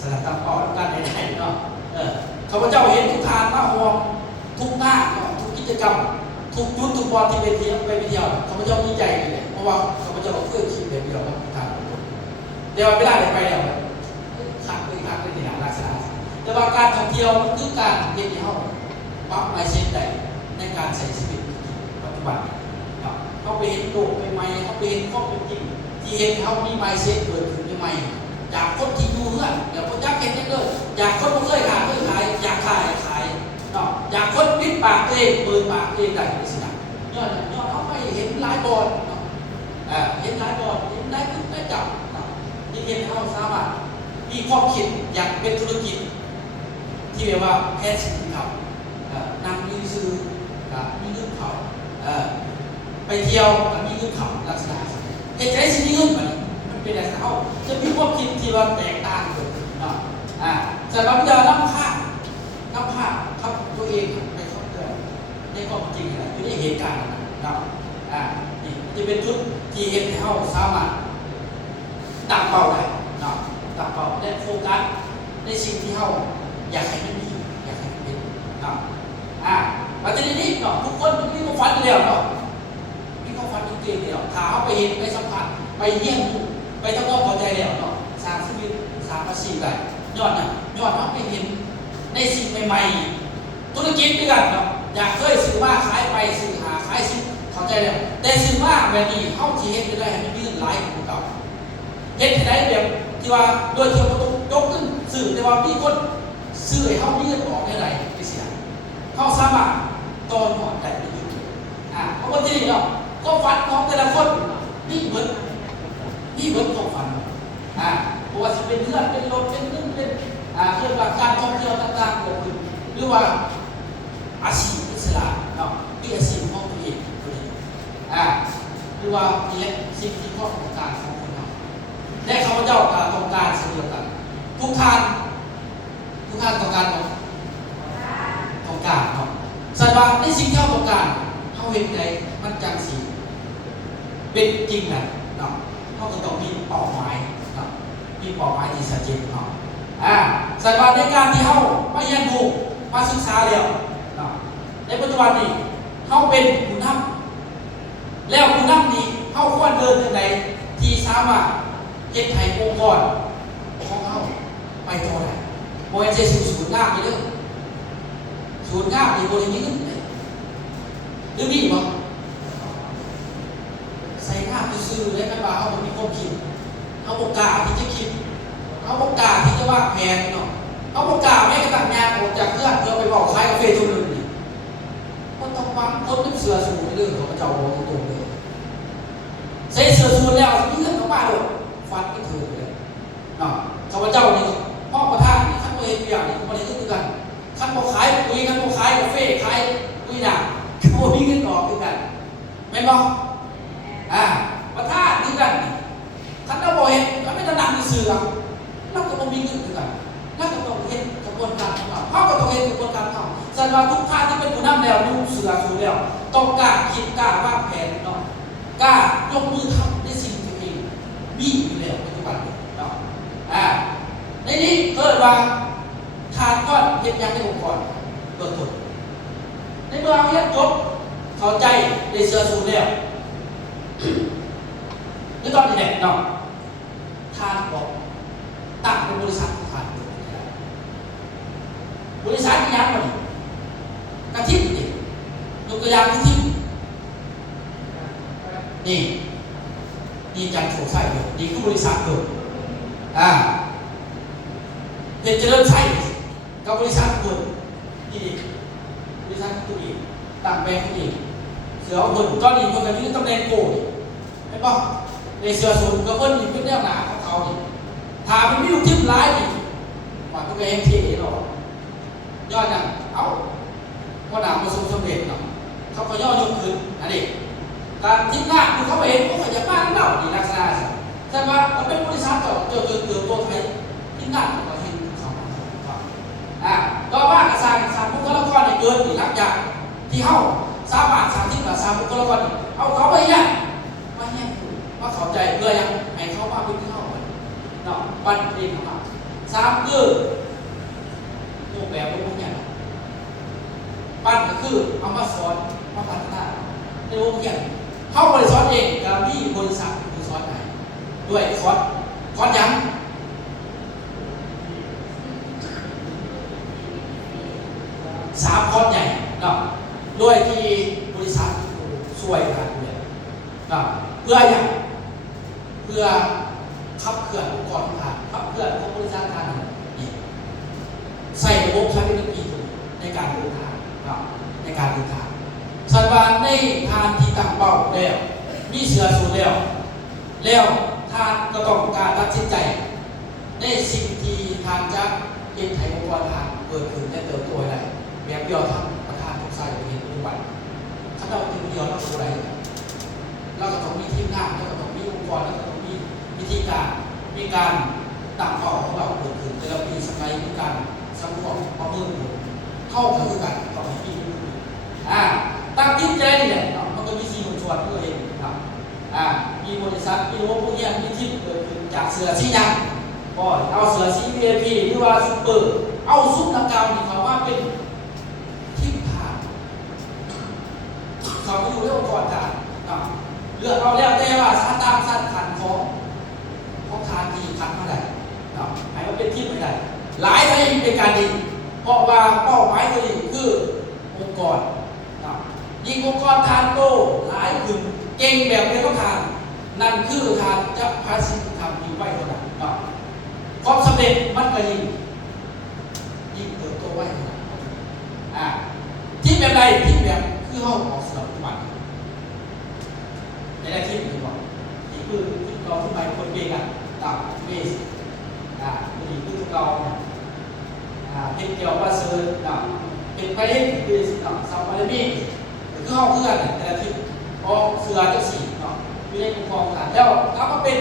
สนับสนุนกันได้เนาะ ข้าพเจ้าเห็นทุกทานมาหอมทุกหน้าทุกกิจกรรมทุกจุดทุกบอลที่ไปเที่ยวข้าพเจ้าดีใจเลยเพราะว่าข้าพเจ้าเพื่อคิดแบบเดียวกับทุกทานเดี๋ยวเวลาไปแล้วขัดเลยในหนังลักษณะแต่ว่าการท่องเที่ยวมันคือการเรียนรู้ปรับไลฟ์สไตล์ในการใช้ชีวิตปัจจุบันเขาไปเห็นโลกใหม่ๆเขาไปเห็นข้อเป็นจริงที่เห็นเขามีไมซ์เซ็ตเกิดขึ้นใหม่จากคนที่อยู่เพื่อนเดี๋ยวคนยักษ์เห็นเลยจากคนไม่เคยขายอยากขายเนาะจากคนปิดปากเองเปิดปากเองได้ในสนามย้อนเขาไปเห็นหลายบอลเนาะเห็นหลายบอลเห็นได้ขึ้นได้จับที่เห็นเขาสามารถมีความคิดอยากเป็นธุรกิจที่เรียกว่าแพชชั่นเขานั่งยืนซื้อมีเงินเขาไปเที่ยวมีเงินเขาลักษณะเหตุใจสิ่งนี้เงินมันเป็นอะไรเขาจะมีความคิดที่ว่าแตกต่างกันเนาะแต่บางอย่างน้ำผ้าครับตัวเองไปเข้าเกิดในความจริงนะอยู่ในเหตุการณ์นะเนาะนี่จะเป็นจุดที่เห็นให้เขาสามารถตั้งเป้าได้เนาะตั้งเป้าได้โฟกัสในสิ่งที่เขาอยากให้มันมีอยากให้มันเป็นเนาะมาจากนี้เนาะทุกคนมันมีความฝันอยู่แล้วเนาะมีความฝันจริงๆแล้วถ้าเขาไปเห็นไปสัมผัสไปเยี่ยมไปทำความเข้าใจแล้วเนาะสร้างชีวิตสร้างอาชีพได้ยอดเขาไปเห็นในสิ่งใหม่ๆธุรกิจด้วยกันเนาะอยากเคยซื้อว่าขายไปซื้อหาขายซื้อเข้าใจแล้วแต่ซื้อว่าแบบนี้เขาที่เห็นได้ให้มันยืนหลายกว่าเก่าเห็นได้แบบที่ว่าโดยที่เราต้องยกขึ้นสื่อแต่ว่ามีคนซื้อให้เขายืนออกได้ไรไม่เสียเขาสามารถตอนหอดได้ไม่หยุดเพราะว่าที่นี่เนาะก็ฝันของแต่ละคนนี่เหมือนความฝันเพราะว่าจะเป็นเลือดเป็นรถเป็นนึ่งเป็นเครื่องแบบการท่องเที่ยวต่างๆเกิดขึ้นหรือว่าอาชีพอิสระเนาะมีอาชีพของตัวเองหรือว่ามีสิ่งที่ข้อต้องการของคนเราและเขาเจ้าต้องการเสมอกันทุกท่านต้องการเนาะสัตว์ว่าในสิ่งที่เขาต้องการเขาเห็นไงมันจังสีเป็นจริงนะเนาะเขาก็ต้องมีเป้าหมายเนาะมีเป้าหมายที่ชัดเจนเนาะสัตว์ว่าในการที่เขาไปเรียนรู้มาศึกษาแล้วเนาะในปัจจุบันนี้เขาเป็นผู้นำแล้วผู้นำนี้เขาควรเดินยังไงที่สามารถเฮ็ดให้องค์กรของเขาไปต่อได้โมเดลศูนย์งามไปเลยศูนย์งามมีบริมีเงินหรือมีบ่ใส่งามซื่อๆแล้วกันว่าเขามีความคิดเขาโอกาสที่จะคิดเขาโอกาสที่จะวางแผนเนาะเขาโอกาสไม่กระตังงานออกจากเพื่อนเพื่อไปบอกขายกาแฟทุนอื่นนี่ก็ต้องวางคนนึกเสือสูงในเรื่องของพระเจ้าบอกตรงๆเลยใส่เสือสูงแล้วมีเงินเข้ามาเลยฟันก็ถือเลยเนาะข้าพเจ้านี่พ่อประธานนี่ท่านตัวเองอย่างนี้มาเรียนรู้กันท่านบอกขายปุ๋ยท่านบอกขายกาแฟขายปุ๋ยด่างเขาบอกมีเงินออกด้วยกันไม่บอกประธานด้วยกันท่านก็บอกเห็นท่านไม่ถนัดในสื่อแล้วก็ต้องมีเงินด้วยกันแล้วก็ต้องเห็นกระบวนการของเขาเขาก็ต้องเห็นกระบวนการของเขาแสดงว่าทุกท่านที่เป็นผู้นำแล้วรู้เสือสูแล้วต้องกล้าคิดกล้าวางแผนเนาะกล้ายกมือทำในสิ่งที่มีอยู่แล้วปัจจุบันเนาะในนี้เกิดว่าทานก้อนเย็นยังในองค์กรเกิดตุ่ในเมื่อเรียนจบเข้าใจในเสือสูแล้วนี่ตอนนี้เนาะทานบอกตั้งเป็นบริษัททานบริษัทที่ยังมันกระทิบนี่ยกตัวอย่างกระทิบนี่จันทร์โฉมใส่เลยนี่คือบริษัทเลยเด็กเจริญใส่กับบริษัทคนนี่บริษัทตัวเองต่างแบงก์เองเสือคนตอนนี้คนแบบนี้ต้องแดงโก้ไม่ป่ะในเสือสูงกับคนนี่เป็นแนวหนาของเขานี่ถ้าเป็นวิวทิพย์ร้ายนี่ว่าตัวเองเท่หรอยอดยังเอาพอหนาประสบสำเร็จเนาะเขาก็ย่อยกขึ้นอันนี้การทิ้งหน้าคือเขาไปเห็นเขาขยับบ้านเล่าดีลักษณะใช่ไหมมันเป็นบริษัทต่อเจอตัวไทยทิ้งหน้าก็เห็นเขาก็ว่ากระซางบุคลากรเกินดีหลักอย่างที่เขาสามารถที่จะสร้างบุคลากรเอาเขาไปยังมาเข้าใจเพื่อยังให้เขามาเป็นที่เขาเนาะบันเองเข้ามาสามคือโอก แบบรูปอย่างปั้นก็คือเอามาสอนมาพัฒนาในรูปอย่างเข้าบริษัทเองกับมีบริษัทสอนไหนด้วยคอร์สยัง3 คอร์สใหญ่เนาะด้วยที่บริษัทช่วยกันเนี่ยเนาะเพื่ออย่างเพื่อขับเคลื่อนองค์กรทางขับเคลื่อนของบริษัททางนี้ใส่ระบบใช้เทคโนโลยีในการเดินทางเนาะในการเดินทางสันบานในทานที่ตั้งเป้าแล้วมีเสือสูตรแล้วทานก็ต้องการตัดสินใจในสิ่งที่ทานจะเห็นไทยองค์กรทางเกิดขึ้นและเติบโตได้แบบเดียวทั้งประธานทุกสายประเทศทุกวันถ้าเราทีเดียวเราสู้อะไรเราก็ต้องมีทีมงานเราก็ต้องมีองค์กรเราก็ต้องมีวิธีการมีการตั้งเป้าของเราเกิดขึ้นแต่ละปีสักไงมีการสังเคราะห์ประเมินผลเข้ากับการต่อปีตั้งจิตใจนี่แหละมันก็มี4 องค์กรด้วยเองครับมีบริษัทมีโรงเรียนมีทีมเกิดขึ้นจากเสือสีดำก็เอาเสือสี VIP หรือว่าซุปเปอร์เอาซุปนักกาวนี่เขาว่าเป็นทีมทางเขาไปอยู่ในองค์กรทางเลือกเอาแล้วแต่ว่าสตามสั้นขันของทางที่ขันมาได้ให้มันเป็นทีมไม่ได้หลายที่เป็นการดีเพราะว่าเป้าหมายตัวนี้คือองค์กรยิ่งองค์กรทานโตหลายขึ้นเก่งแบบนี้ก็ทานนั่นคือทานจะพาสิทธิ์ทำอยู่ไว้เท่านั้นความสำเร็จมันก็ยิ่งเติบโตไว้เท่านั้นที่แบบใดที่แบบคือห้องของสำหรับทุกวันในได้ที่หนึ่งก่อนนี่คือที่เราขึ้นไปคนเบกันตามเบสนี่คือทุกเราเป็นเกี่ยวกับเซอร์เป็นไปเล่นเบสซาวบาร์บี้คือห้องเพื่อนแต่ละที่ออกเสือจะสีมีในองค์กรฐานแล้วถ้ามาเป็น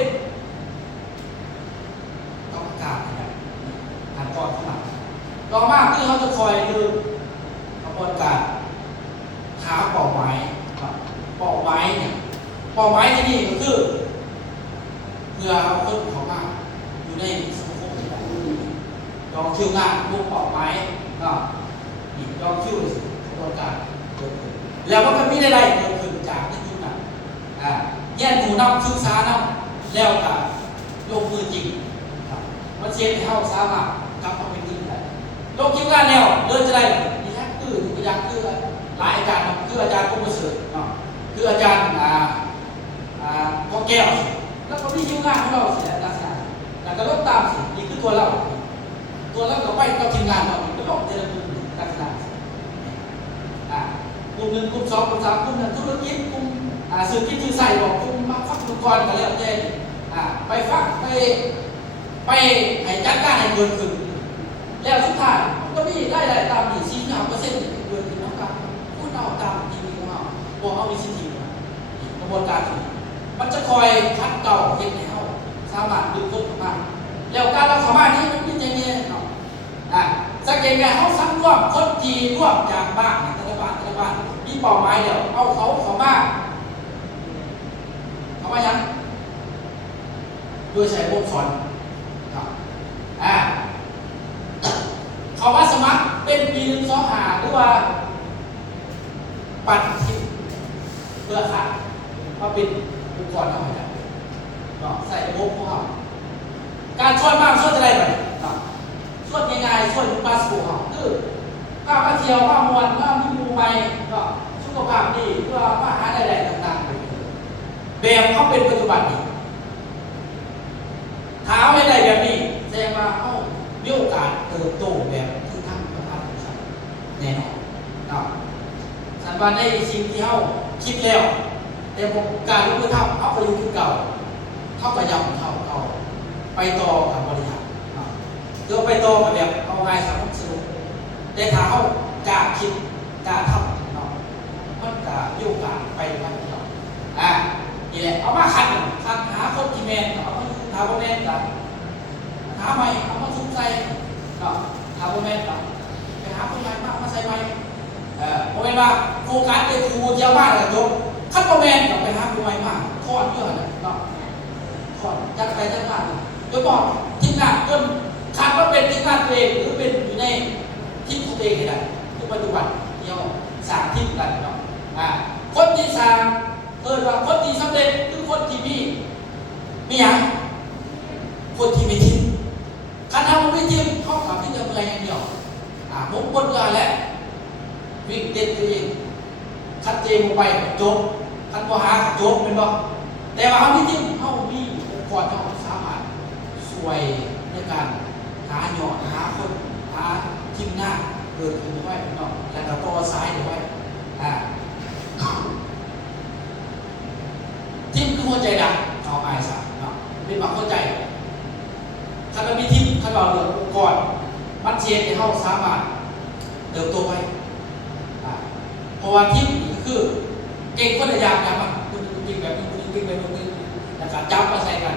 ต้องประกาศนะครับหันก่อนเข้ามาต่อมาคือเขาจะคอยดูกระบวนการหาเป้าหมายเนี่ยเป้าหมายที่นี่ก็คือเพื่อเอาคนเขามาอยู่ในสังคมลองคิวงานลูกเป้าหมายอีกลองคิวกระบวนการเกิดขึ้นแล้วมันก็มีอะไรเกิดขึ้นจากที่จุดนั้นแยกหมู่นำศึกษานำแล้วก็ลงมือจริงมันเชียร์ให้เขาสามารถกลับมาเป็นจริงได้ลงคิวงานแล้วเดินจะได้มีแค่คืออย่างคือหลายอาจารย์คืออาจารย์กุ้งประเสริฐคืออาจารย์พ่อแก้วแล้วก็มีคิวงานของเราเสียลักษณะแล้วก็ลดตามสินี่คือตัวเราก็ไปกับทีมงานเราก็ลงเจริญลักษณะกลุ่ม 1 กลุ่ม 2 กลุ่ม 3 กลุ่มนั้นธุรกิจกลุ่มสื่อกิจสื่อใส่บอกกลุ่มมาฟักอุปกรณ์กันแล้วเจไปฟักไปให้จัดการให้เกิดขึ้นแล้วสุดท้ายก็มีได้ตามนี่49%เกิดขึ้นนะครับพูดเอาตามที่มีของเราบอกเอามีสิทธิกระบวนการนี้มันจะคอยคัดเก่าเห็นแล้วสามารถดึงคนเข้ามาแล้วการเราเข้ามานี้มันเป็นยังไงสังเกตไงเขาสั่งร่วมคนทีร่วมจากบ้านแต่ละบ้านมีเป้าหมายเดียวเอาเขามายังด้วยใช้พวกสอนเขาว่าสมัครเป็นปี1 2 5หรือว่าปัดทิศเพื่อขาดมาเป็นองค์กรเอาไปใส่ระบบของเขาการช่วยมากช่วยอะไรไปช่วยง่ายๆช่วยปาสโกเขาคือข้ามาเที่ยวมามวนมามีมูไปก็สุขภาพดีเพื่อมาหาได้ต่างๆแบบเขาเป็นปัจจุบันนี้ถามไม่ได้แบบนี้แสดงว่าเขามีโอกาสเติบโตแบบที่ทั้งประธานบริษัทแน่นอนสันวันได้สิ่งที่เขาคิดแล้วแต่ผมการลงมือทำเขาไปอยู่ที่เก่าเขาก็ย้ำเขาไปต่อกับบริษัทเดี๋ยวไปต่อกับแบบเอาง่ายสามารถสรุปแต่ถ้าเขากล้าคิดกล้าทำมันก็มีโอกาสไปได้นี่แหละเอามาคัดหาคนที่แมนเอามาหาโมแมนกันหาใหม่เอามาซุกใส่หาโมแมนกันไปหาคนใหม่มาใส่ใหม่โมแมนว่าโฟกัสไปครูเดียวมากเลยจบคัดโมแมนกับไปหาคนใหม่มากทอดเยอะนะทอดจัดไปจัดมาโดยบอกทีมงานจนคัดว่าเป็นทีมงานตัวเองหรือเป็นอยู่ในท ตัวเองให้ได้คือปัจจุบันที่เราสร้างทีมกันเนาะคนที่สร้างว่าคนที่สำเร็จคือคนที่มีอย่างคนที่มีทีมคันทำไม่ทีมเข้ากับที่จะเมื่อยอย่างเดียวมุกบนกันแล้ววิ่งเต้นตัวเองคัดเจมไปจบคันพอหาจบเป็นบ่แต่ว่าเขาไม่ทีมเขามีองค์กรเขาสามารถช่วยในการหาหยอดหาคนหาทีมหน้าเกิดขึ้นไว้เนาะแล้วก็ต่อซ้ายไว้ทีมคือหัวใจดังเอาไปซะเนาะเป็นแบบหัวใจถ้าเรามีทีมถ้าเราเลือกองค์กรมันเชียร์ให้เขาสามารถเติบโตไว้เพราะว่าทีมนี่คือเก่งคนละอย่างมันคุณจริงแบบนี้คุณจริงแบบนี้แล้วก็จับมาใส่กัน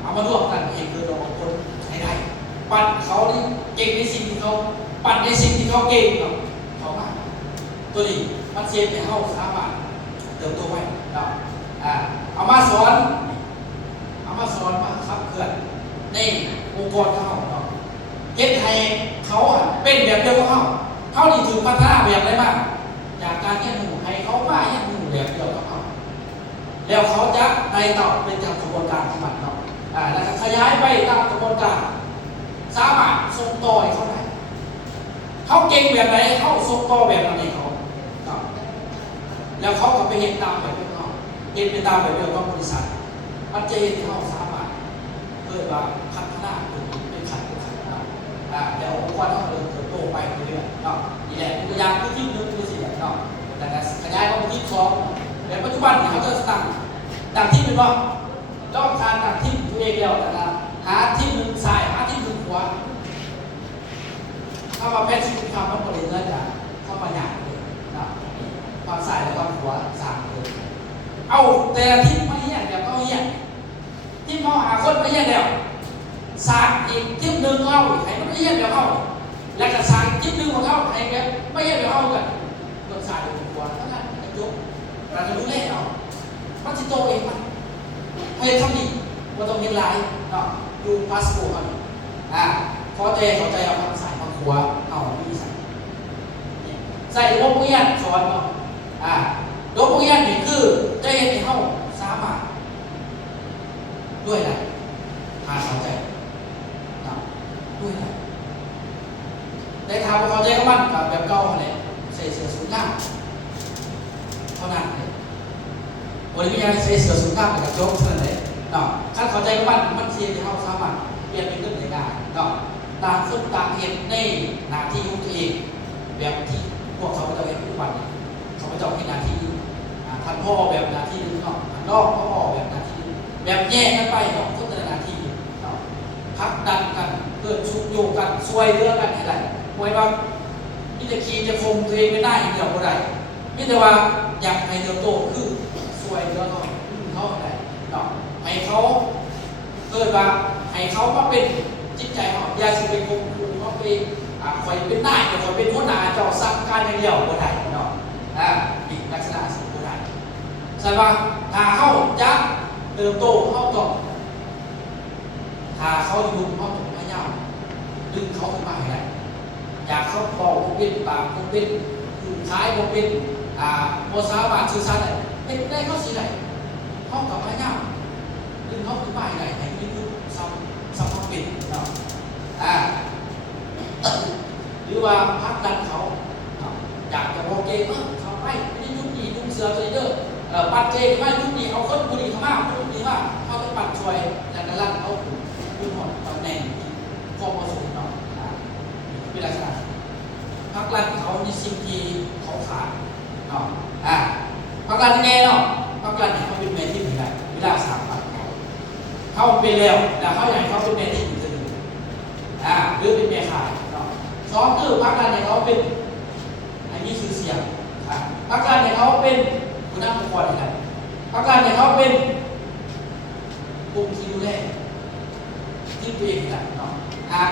เอามาร่วมกันเองคือเราคนให้ได้ปั่นเขานี่เก่งในสิ่งที่เขาปั่นในสิ่งที่เขาเก่งเขามากตัวนี้มันเชียร์ให้เขาสามารถเติบโตไว้เอามาสอนมาขับเคลื่อนในองค์กรเขาเฮ็ดให้เขาเป็นแบบเดียวกับเขานี่ถือพัฒนาแบบได้มากจากการเลี้ยงหนูให้เขามาเลี้ยงหนูแบบเดียวกับเขาแล้วเขาจะได้ต่อเป็นจากกระบวนการของมันแล้วขยายไปตามกระบวนการสามารถส่งต่อให้เขาได้เขาเก่งแบบไหนเขาส่งต่อแบบนั้นให้เขาแล้วเขาก็ไปเห็นตามแบบเขาเห็นไปตามแบบเดียวกับบริษัทมันจะเห็นเขาสามารถเกิดว่าพัฒนาเป็นขันเดี๋ยวองค์กรเขาเติบโตไปเรื่อยๆนี่แหละตัวอย่างคือที่หนึ่งคือสี่แบบแล้วก็ขยายมาเป็นที่สองแล้วปัจจุบันเขาจะตั้งที่เป็นว่าต้องการตั้งที่ตัวเองแล้วแต่ละหาที่หนึ่งซ้ายหาที่หนึ่งขวาเข้ามาแพทย์ที่ทำมันบริเวณจะเข้ามาหยาบเลยความซ้ายและความขวาสามเลยเอาแต่ที่ไม่เหี้ยแบบเขาเหี้ยที่เขาหาคนไม่เหี้ยแล้วสร้างอีกที่หนึ่งเขาให้มันไม่เหี้ยแบบเขาแล้วก็สร้างที่หนึ่งของเขาให้แบบไม่เหี้ยแบบเขากันโดนสร้างเป็นขวาเท่านั้นยกเราจะรู้แน่เนาะมันจะโตเองมันให้ทำดีว่าต้องเห็นลายดูพาสปอร์ตเขาพอใจเอาคำสั่งมาขวาเอาดีใส่ระบบเรียนสอนระบบเรียนนี่คือจะเห็นให้เขาสามารถด้วยอะไรพาเข้าใจด้วยอะไรได้ทำเข้าใจกับมันกับแบบเก่าเลยใส่เสื้อสูทหน้าเท่านั้นเลยวันนี้ยังใส่เสื้อสูทหน้ากับโจ๊กเท่านั้นเลยขั้นเข้าใจกับมันเสียที่เขาสามารถเปลี่ยนเป็นเรื่องใดๆต่างคนต่างเห็นในหน้าที่ของตัวเองแบบที่พวกเขาจะเห็นทุกวันเขาจะเห็นหน้าที่ท่านพ่อแบบหน้าที่นึงท่านนอกพ่อแบบหน้าที่แบบแยกกันไปทุกหน้าที่พักดันกันเกิดชุกโยกกันช่วยเหลือกันให้ได้ไว้ว่ามิตรคีจะคงตัวเองไม่ได้เดียวก็ได้มิตรว่าอยากให้เติบโตคือช่วยเหลือเขาได้ให้เขาเกิดว่าให้เขามาเป็นจิตใจเขาอย่าสิเป็นคงคูเขาไปคอยเป็นหน้าจะคอยเป็นหัวหน้าเจ้าสั่งการอย่างเดียวก็ได้อีกลักษณะสิ่งก็ได้แสดงว่าถ้าเขาจะเติบโตเขาต้องถ้าเขาอยู่เขาต้องพยายามดึงเขาขึ้นมาให้ได้อยากเขาบอกว่าเป็นปากว่าเป็นคือคล้ายว่าเป็นโมซาบานชื่อซาได้เป็นได้เขาสิได้เขากับพยายามดึงเขาขึ้นมาให้ได้ให้นี่คือซ้ำปิดหรือว่าพักดันเขาอยากจะโอเคเขาไปนี่ยุคนี้ยุคเสือตัวเด้อปัดเจว่ายุคนี้เอาคนบุรีเขามากยุคนี้ว่าเขาจะปัดช่วยแล้วก็ลั่นเขาคุณหมดตำแหน่งข้อมูลสูงเป็นลักษณะพักลั่นเขาในสิ่งที่เขาขาดพักลั่นแน่พักลั่นเขาเป็นแม่ที่เหมือนกันเวลาสามปัดเขาเป็นแล้วแต่เขาอยากเขาเป็นแม่ที่อยู่จะดูหรือเป็นแม่ขายสองคือพักลั่นเขาเป็นอันนี้คือเสียงพักลั่นเขาเป็นผู้นำองค์กรอะไรพักลั่นเขาเป็นกลุ่มที่ดูแลที่ตัวเองนะ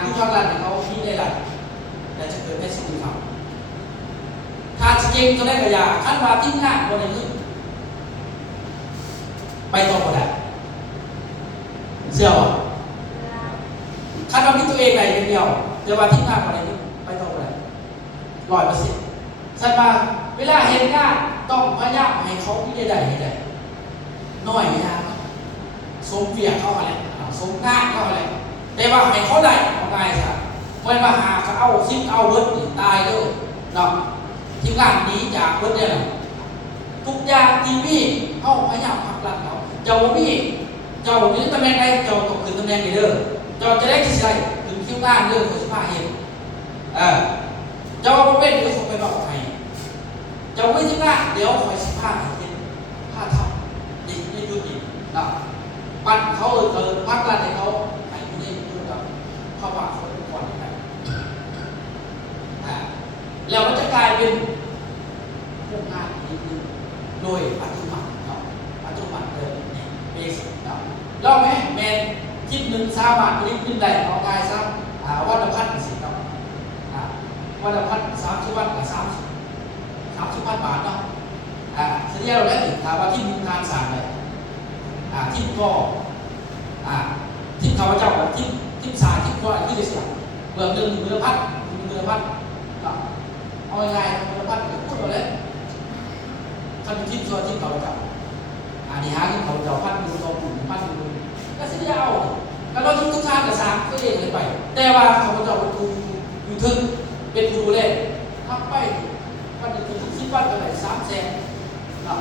คือพักลั่นเขาที่ได้รับแต่จะเกิดได้สิ่งที่ทำถ้าจะเก่งก็ได้กระยาขั้นว่าที่งานบนในนี้ไปต่อหมดแล้วเชื่อป่ะขั้นว่าที่ตัวเองไหนเดียวเดี๋ยวว่าที่งานบนในนี้ไปต่อหมดแล้ว 100%สันมาเวลาเห็นงานต้องพยายามให้เขาไม่ได้ให้ได้น้อยนะสมเวียเขาอะไรสมงานเขาอะไรแต่ว่าให้เขาได้เอาง่ายซะไม่มาหาเขาเอาซิมเอาเบิร์ดตายเลยเนาะทีมงานนี้จากเบิร์ดเนี่ยนะทุกอย่างทีวีเขาพยายามผลักดันเขาเจ้าพี่เจ้าอยู่ตำแหน่งใดเจ้าตกขึ้นตำแหน่งไหนเด้อเจ้าจะได้ที่ใช่ถึงคิวงานเรื่องของสภาเห็นเจ้าเป็นเดี๋ยวเขาไปบอกให้เจ้าไม่ที่งานเดี๋ยวคอยสภาเห็นผ้าทับนี่ดูดีนะปั้นเขาพักรันให้เขาให้ผู้นี้ดูกับเขาว่าเขาเป็นก่อนไปแล้วมันจะกลายเป็นพวกงานนิดนึงโดยปัจจุบันเนาะปัจจุบันเลยเบสิกเนาะลองไหมแมนทิศหนึ่ง3 บาทนิดนึงได้เอาง่ายซะวันละ1,000สิเนาะวันละ1,030 วันกับ30,000 บาทเนาะเสียเราได้ถามว่าที่มีงานสั่งเลยที่ก็ที่ข้าพเจ้าที่สายที่ก็ที่เสียเบื้องหนึ่งมือละ1,000เอาง่ายๆมือละ1,000พูดไปเลยท่านที่ส่วนที่ข้าพเจ้านี่หาที่ข้าพเจ้า1,000 1,000 1,000ก็เสียเอาแล้วเราทุกท่านกับสามก็เองเลยไปแต่ว่าข้าพเจ้าเป็นครูอยู่ทึ่งเป็นครูดูแลทำไปวันหนึ่งถึง10 วันก็ได้300,000เนาะ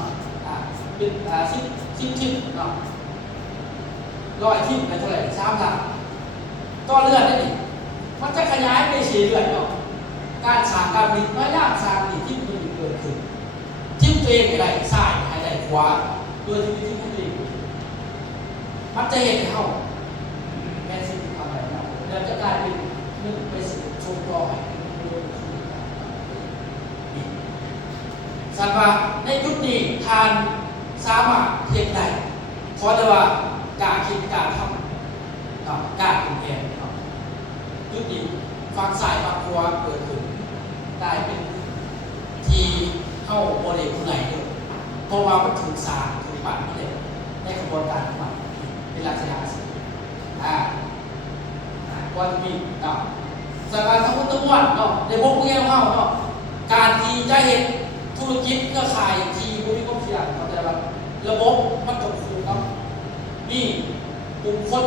เป็น10เนาะ100 ทิศไปเท่าไหร่3 ล้านต่อเดือนได้ดิมันจะขยายไป4 เดือนเนาะการสร้างการผลิตพยายามสร้างที่มันเกิดขึ้นทิศตัวเองให้ได้ซ้ายให้ได้ขวาโดยที่มันดีมันจะเห็นเขาแม่สิ่งทำอะไรเนาะแล้วจะกลายเป็นนึกไปสู่ชมต่อให้สันว่าในยุคนี้ทานสามารถเทียบได้เพราะแต่ว่าการคิดการทำการเป็นแผนยุคนี้ฟังสายฟังครัวเกิดขึ้นกลายเป็นทีเข้าโมเดลผู้ไหนเลยเพราะว่ามันถูกสารถูกปั่นนี่เลยในกระบวนการของมันเป็นลักษณะว่าจะมีสการทั้งหมดทั้งมวลในพวกเงี้ยเข้าการที่จะเห็นธุรกิจเครือข่ายที่บริโภคเสี่ยงเข้าใจว่าระบบมันต้องคูครับนี่กลุ่มคน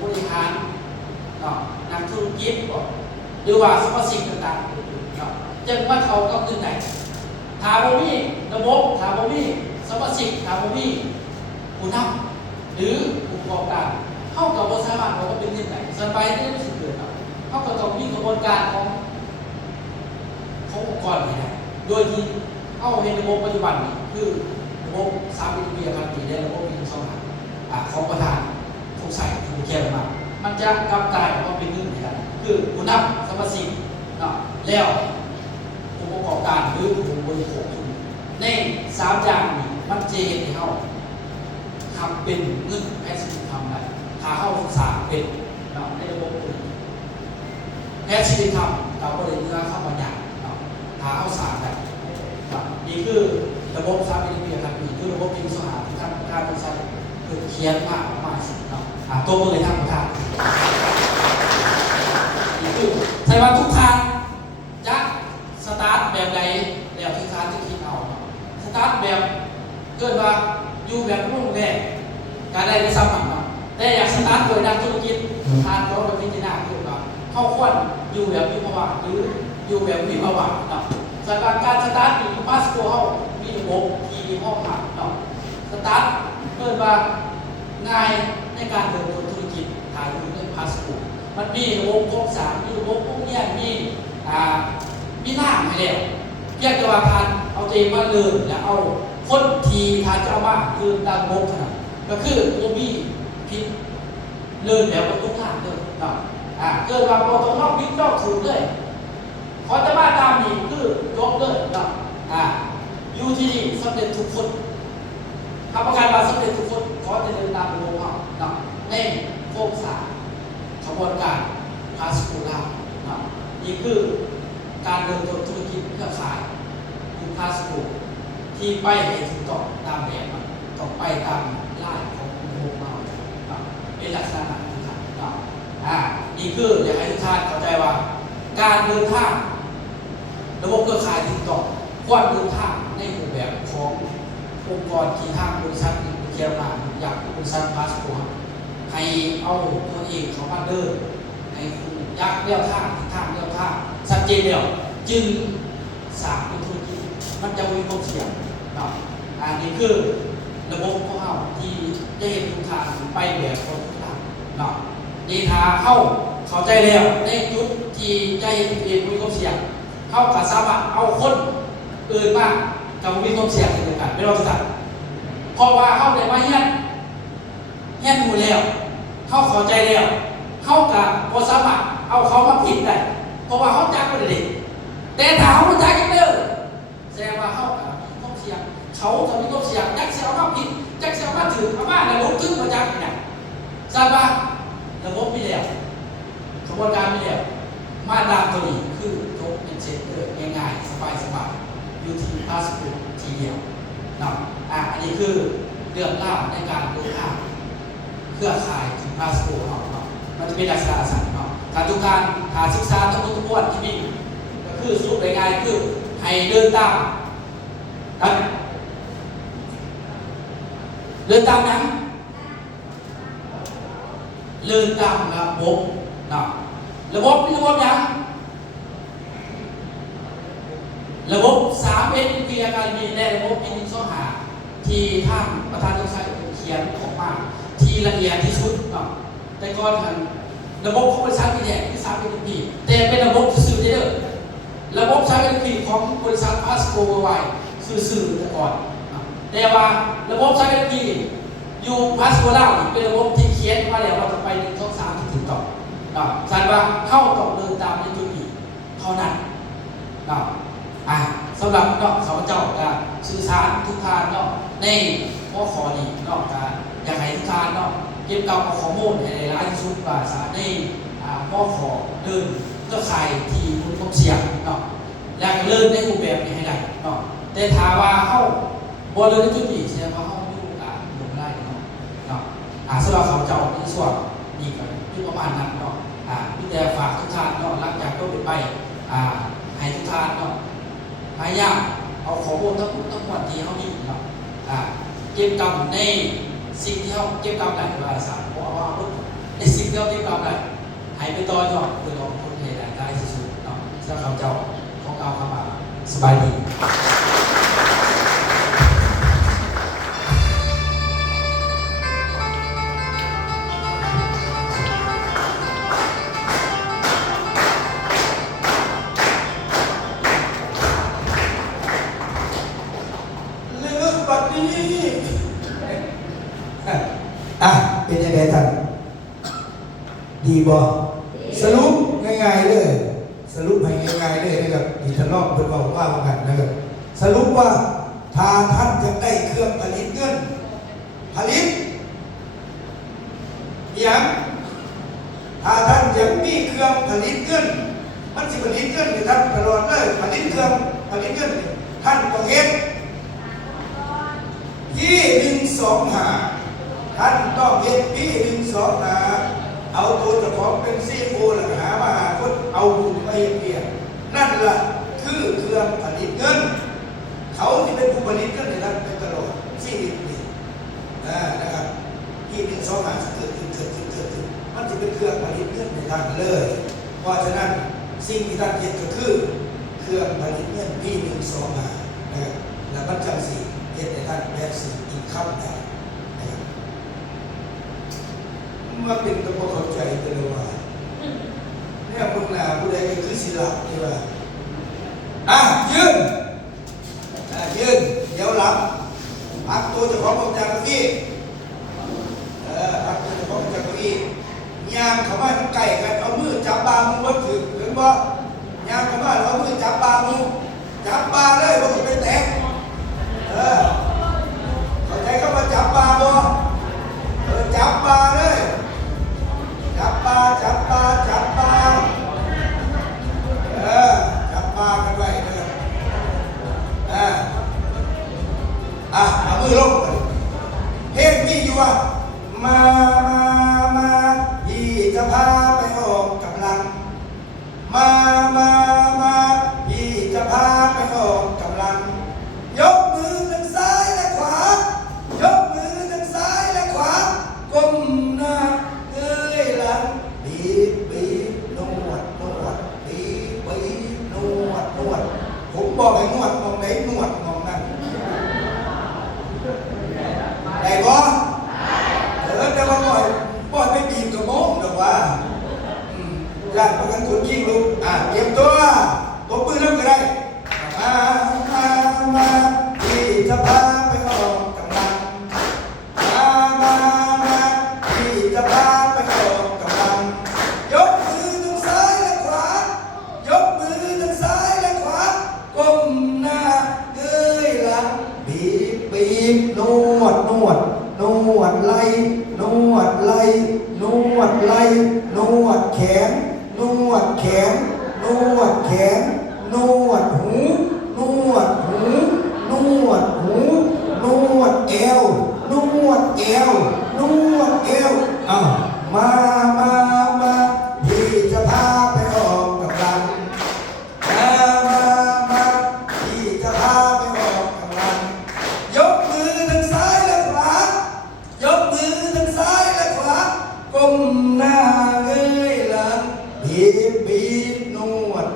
บริหารนักธุรกิจหรือว่าสมาชิกต่างๆจึงว่าเขาก็คือไหนถามว่ามีระบบถามว่ามีสมาชิกถามว่ามีผู้นำหรือผู้ประกอบการเข้ากับบริษัทเราก็เป็นยังไงสบายได้สุดเลยเข้ากับต้องมีกระบวนการขององค์กรนี่นะโดยที่เข้าในระบบปัจจุบันคือระบบ3 ปีพันปีได้ระบบปี2ของประธานสงสัยถูกแก้มามันจะกลับกลายมาเป็นเรื่องอะไรคือผู้นำสมาชิกแล้วผู้ประกอบการหรือผู้บริโภคใน3 อย่างนี้มันจะเห็นให้เขาทำเป็นเงินแพสซีฟทำได้ถ้าเข้าศึกษาเป็นในระบบแพสซีฟทำเราก็เลยเลือกเข้ามาอย่างถ้าเข้าสารได้นี่คือระบบ3 ปีครับนี่คือระบบที่สหที่ทำการใช้คือเขียนมากสิตัวมือทำประธานนี่คือใช่ว่าทุกทางจะสตาร์ทแบบใดแล้วทุกทางจะคิดเอาสตาร์ทแบบเกิดว่าอยู่แบบรุ่งแรกการได้ซ้ำมาแต่อยากสตาร์ทโดยนักธุรกิจทางเขาแบบพิจารณาเกิดว่าเข้าควรอยู่แบบมีภาวะหรืออยู่แบบมีภาวะสำหรับการสตาร์ทมีพาสโกเขามีระบบที่มีข้อผ่านสตาร์ทเกิดว่าง่ายในการเดินธุรกิจถ่ายรูปเรื่องพาสโกมันมีระบบโครงสร้างมีระบบพวกนี้มีหน้าให้แล้วเพียงแต่ว่าทานเอาตัวเองมาเลินแล้วเอาคนทีทานจะเอามาคือดังโบกขนาดก็คือโอมีพิษเลินแล้วก็ทุกทางเลยเกิดว่าพอตรงนอกพิษนอกถูกเลยขอจะมาตามนี้คือยกเลยอยู่ที่นี่สำเร็จทุกคนทำประกันว่าสำเร็จทุกคนขอจะเดินตามโลกในโครงสร้างกระบวนการพาสโกล่านี่คือการเดินธุรกิจเครือข่ายคือพาสโกที่ไปให้ถูกต้องตามแบบต้องไปตามลายของโลกเราเป็นลักษณะที่ถูกต้องนี่คืออยากให้ทุกท่านเข้าใจว่าการเดินทาง ระบบเครือข่ายติดต่อควรเดินทางในรูปแบบขององค์กรที่ทางบริษัทเคียร์มาอยากบริษัทพาสปอร์ตให้เอาตัวเองเขามาเดินให้คุณยักเลี้ยวทางทิศทางเลี้ยวทางชัดเจนเดียวจึงสร้างเป็นธุรกิจมันจะมีความเสี่ยงเนาะอันนี้คือระบบของเราที่จะเห็นทุกทางไปแบบคนทุกทางเนาะนี่ถ้าเข้าใจแล้วในจุดที่จะเห็นตัวเองมีความเสี่ยงเข้ากับสามารถเอาคนอื่นมากับมีความเสี่ยงเช่นเดียวกันไม่ต้องตัดเพราะว่าเข้าในว่าเฮี้ยนหมู่แล้วเข้าใจแล้วเข้ากับพอสามารถเอาเขามาผิดได้เพราะว่าเขาจักไม่ได้แต่ถ้าเขาไม่จักกันเลยแสดงว่าเขากับมีความเสี่ยงเขาจะมีความเสี่ยงจักเสียมาผิดจักเสียมาถือเอามาแล้วลุกขึ้นมาจักอีกนะทราบป่ะระบบไม่แล้วกระบวนการไม่แล้วมาตรฐานตัวนี้คือโต๊ะเป็นเช็คเตอร์ง่ายๆสบายๆอยู่ที่พาสปอร์ตทีเดียวนะอันนี้คือเรื่องเล่าในการเดินทางเครือข่ายถึงพาสปอร์ตเนาะมันจะเป็นลักษณะสั่งเนาะการทุกการหาศึกษาทั้งหมดทั้งมวลที่มีก็คือสรุปง่ายๆคือให้เดินตามนั้นเดินตามนั้นเดินตามระบบเนาะระบบเป็นระบบยังระบบ3 NP อาการมีและระบบ1 2 5ที่ท่านประธานต้องใช้เขียนออกมาที่ละเอียดที่สุดเนาะแต่ก่อนท่านระบบของบริษัทนี่แหละที่3 NP แต่เป็นระบบสื่อเด้อระบบ3 NP ของบริษัทพาสโกไว้สื่อแต่ก่อนแต่ว่าระบบ3 NP อยู่พาสโกล่าเป็นระบบที่เขียนมาแล้วว่าจะไป1 2 3ที่ถึงต่อแสดงว่าเข้าต้องเดินตามในจุดนี้เท่านั้นสำหรับข้าพเจ้าจะสื่อสารทุกทานในข้อขอนี้การอยากให้ทุกทานเก็บกับข้อมูลให้ได้หลายที่สุดว่าสารในข้อขอเดินก็ใครที่มีความเสี่ยงอยากเดินในรูปแบบนี้ให้ได้แต่ถามว่าเข้าบนเดินในจุดนี้แสดงว่าเข้าไม่รู้การลงได้สำหรับข้าพเจ้าในส่วนนี้ก็อยู่ประมาณนั้นพี่แต่ฝากทุกท่านหลังจากก็ไปให้ทุกท่านพยายามเอาข้อมูลทั้งหมดที่เขามีเก็บกำในสิ่งที่เขาเก็บกำได้ว่าสารเพราะว่าในสิ่งที่เขาเก็บกำได้ให้ไปต่อยอดเพื่อลงทุนในได้ที่สุดสำหรับเจ้าของเราเข้ามาสบายดีเป็นยังไงท่านดีบ่สรุปง่ายๆเลยสรุปให้ง่ายๆเลยนะครับที่ท่านรองเพิ่นบอกว่าว่ากันนะครับสรุปว่าถ้าท่านจะได้เครื่องผลิตเงินผลิตอย่างถ้าท่านจะมีเครื่องผลิตเงินมันสิผลิตเงินให้ท่านตลอดเลยผลิตเครื่องผลิตเงินท่านต้องเฮ็ดที่125ท่านต้องเฮ็ดที่125เอาตัวเจ้าของเป็นCEOแล้วหามาหาคนเอาบุญไปเฮ็ดเพียรนั่นล่ะคือเครื่องผลิตเงินเขาที่เป็นผู้ผลิตเงินในท่านเป็นตลอดชีวิตนี้นะครับที่125เกิดขึ้นมันจะเป็นเครื่องผลิตเงินในท่านเลยเพราะฉะนั้นสิ่งที่ท่านเฮ็ดก็คือเครื่องผลิตเงินที่125นะครับแล้วมันจังสิเฮ็ดให้ท่านแบบสิอีกคำได้มาเป็นตัวเข้าใจกันเลยว่าเนี่ยพวกนาผู้ใดก็คือศิลปะที่ว่ายืนเดี๋ยวหลับพักตัวเจ้าของผมจากเก้าอี้พักตัวเจ้าของจากเก้าอี้ย่างเข้ามาใกล้กันเอามือจับบามือว่าถึงบ่ย่างเข้ามาเอามือจับบามือจับบาเลยว่าจะไปแตกเข้าใจเข้ามาจับบาบ่จับบาเลยจับปลาจับปลากันไว้เลยเอามือลงไปเพลงมีอยู่ว่ามาพี่จะพาไปออกกำลังมาพี่จะพา ผมบอกให้นวดมองไหนนวดมองนั่นได้บ่แต่ว่าบ่อยไม่บีบกระโมงแต่ว่าญาติประกันคนยิ่งลุกเตรียมตัวตบมือเริ่มก็ได้มาที่จะพาไปออกกำลังมาที่จะพาไปออกกำลังยกมือทั้งซ้ายและขวายกมือทั้งซ้ายและขวาก้มหน้าเงยหลังบีบนวดไหล่นวดไหล่นวดไหล่นวดแขนนวดแขนนวดแขนนวดหูนวดหูนวดหูนวดเอวนวดเอวนวดเอวมาพี่จะพาไปออกกำลังมาพี่จะพาไปออกกำลังยกมือทั้งซ้ายและขวายกมือทั้งซ้ายและขวาก้มหน้าเงยหลังบีบนวด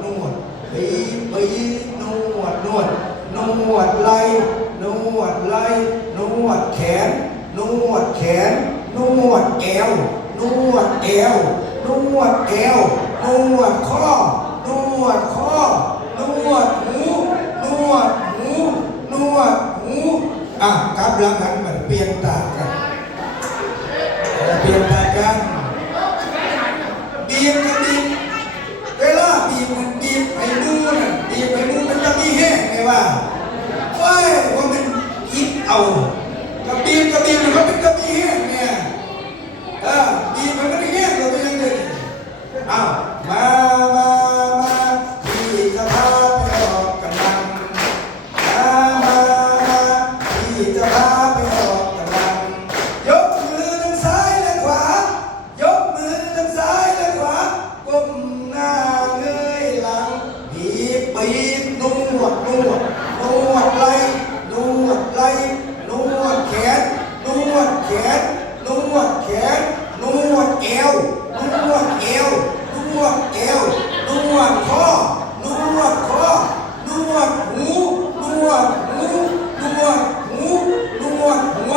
บีบนวดไหล่นวดไหล่นวดแขนนวดแขนนวดเอวนวดเอวนวดเอวนวดข้อนวดข้อนวดหูนวดหูนวดหูกำลังหันมันเปลี่ยนตากันบีบกันบีบเวลาบีบมันบีบให้มือน่ะบีบให้มือมันจะมีแห้งไงว่ามันยิบเอากระบีบมันก็เป็นกระบีแห้งเนี่ยบีบมันก็ได้แห้งเราไปยังไงมาพี่จะพาไปออกกำลังมาพี่จะพาไปออกกำลังยกมือทั้งซ้ายและขวายกมือทั้งซ้ายและขวาก้มหน้าเงยหลังบีบนวดไหล่นวดไหล่นวดแขนนวดแขนนวดแขนนวดเอวนวดเอวนวดเอวนวดข้อนวดข้อนวดหูนวดหูนวดหูนวดหัว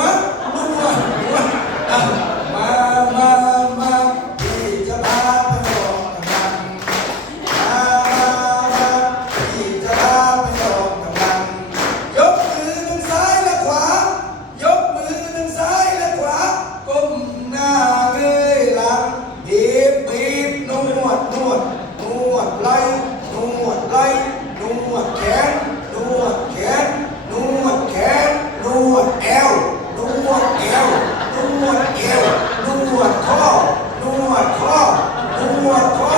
นวดหัวมาพี่จะพาไปออกกำลังพี่จะพาไปออกกำลังยกมือทั้งซ้ายและขวายกมือทั้งซ้ายและขวาก้มหน้าเงยหลังบีบนวดไหล่นวดไหล่นวดแขนนวดแขนนวดแขนนวดเอวนวดเอวนวดเอวนวดข้อนวดข้อนวดข้อ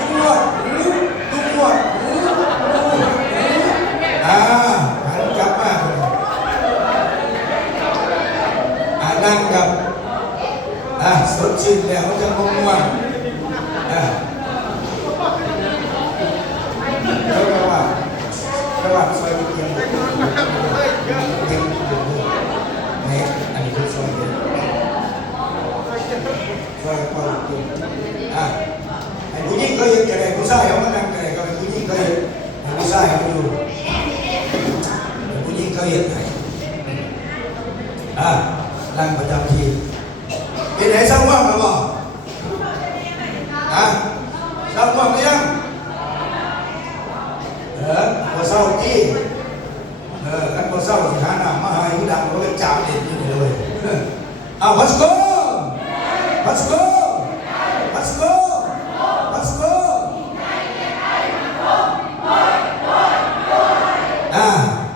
นวดหูนวดหูหันกลับมานั่งกับสดชื่นแล้วมันจะงงว่าระหว่างซอยเทียมอันนี้คือซอยเทียมซอยพอเทียมไอ้ผู้หญิงก็ยังแก่ผู้ชายเขามานั่งแก่ก็เป็นผู้หญิงก็ยังผู้ชายเขาอยู่ผู้หญิงเขายังไงนั่งประจำทีเป็นไหนสร้างว่างหรือเปล่าสร้างว่างหรือยังพอเศร้าจี้กันพอเศร้าสิหาหน้ามาให้ผู้ดังเขาเลยจับเด่นอยู่เลยlet's go let's go let's go let's go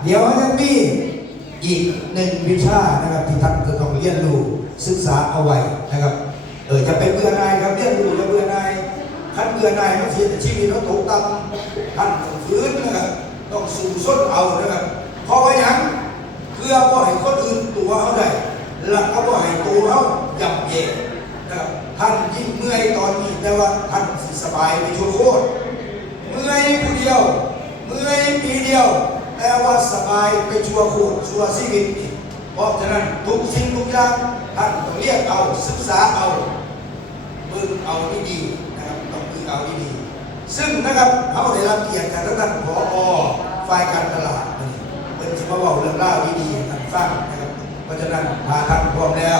เดี๋ยวจะมีอีกหนึ่งวิชานะครับที่ท่านจะต้องเรียนรู้ศึกษาเอาไว้นะครับจะเป็นเบื่อหน่ายครับเรียนรู้จะเบื่อหน่ายท่านเบื่อหน่ายมันเสียแต่ชีวิตเขาตกต่ำท่านต้องฟื้นนะครับต้องสู่ส้นเอานะครับเพราะว่าอย่างเพื่อว่าให้คนอื่นตัวเขาได้แล้วก็ว่าให้ตัวเขาย่ำแย่นะครับท่านยิ่งเมื่อยตอนนี้แต่ว่าท่านสบายไปชั่วโคตรเมื่อยผู้เดียวเมื่อยปีเดียวแต่ว่าสบายไปชั่วโคตรชั่วชีวิตเพราะฉะนั้นทุกสิ่งทุกอย่างท่านต้องเรียกเอาศึกษาเอาบึงเอาดีๆนะครับต้องบึงเอาดีๆซึ่งนะครับเขาได้รับเกียรติจากท่านผอ ฝ่ายการตลาดนี่เป็นสิมาบอกเรื่องเล่าดีๆท่านฟังนะครับเพราะฉะนั้นพาท่านพร้อมแล้ว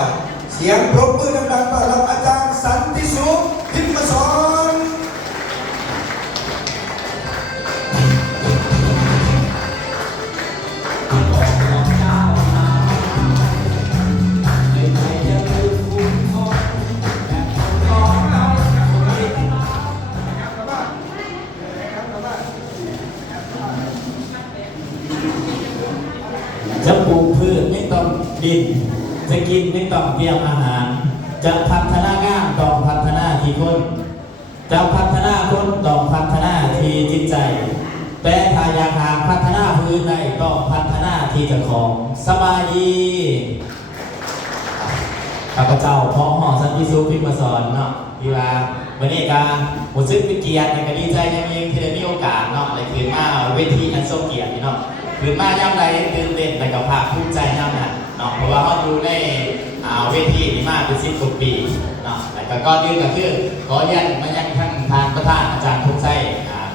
เสียงปรบมือดังๆต้อนรับอาจารย์สันติสุขพิมพ์สอนจะปลูกพืชไม่ต้องดินจะกินไม่ต้องเตรียมอาหารจะพัฒนางานต้องพัฒนาที่คนจะพัฒนาคนต้องพัฒนาที่จิตใจแต่ถ้าอยากหาพัฒนาพื้นใดต้องพัฒนาที่เจ้าของสบายดีข้าพเจ้าพ่อหอสันติสุขพิมพ์สอนเนาะที่ว่าวันนี้การผมซึ่งเป็นเกียรติในการดีใจยังมีที่ได้มีโอกาสเนาะอะไรคือมาเวทีอันทรงเกียรติเนาะคือมาย่ำไรตื่นเต้นแต่กับภาคภูมิใจย่ำนะเนาะเพราะว่าเขาดูในเวทีนี้มาเป็น10 กว่าปีเนาะแต่ก็ยืนก็คือขอเรียนมายังท่านประธานอาจารย์ทุกไส้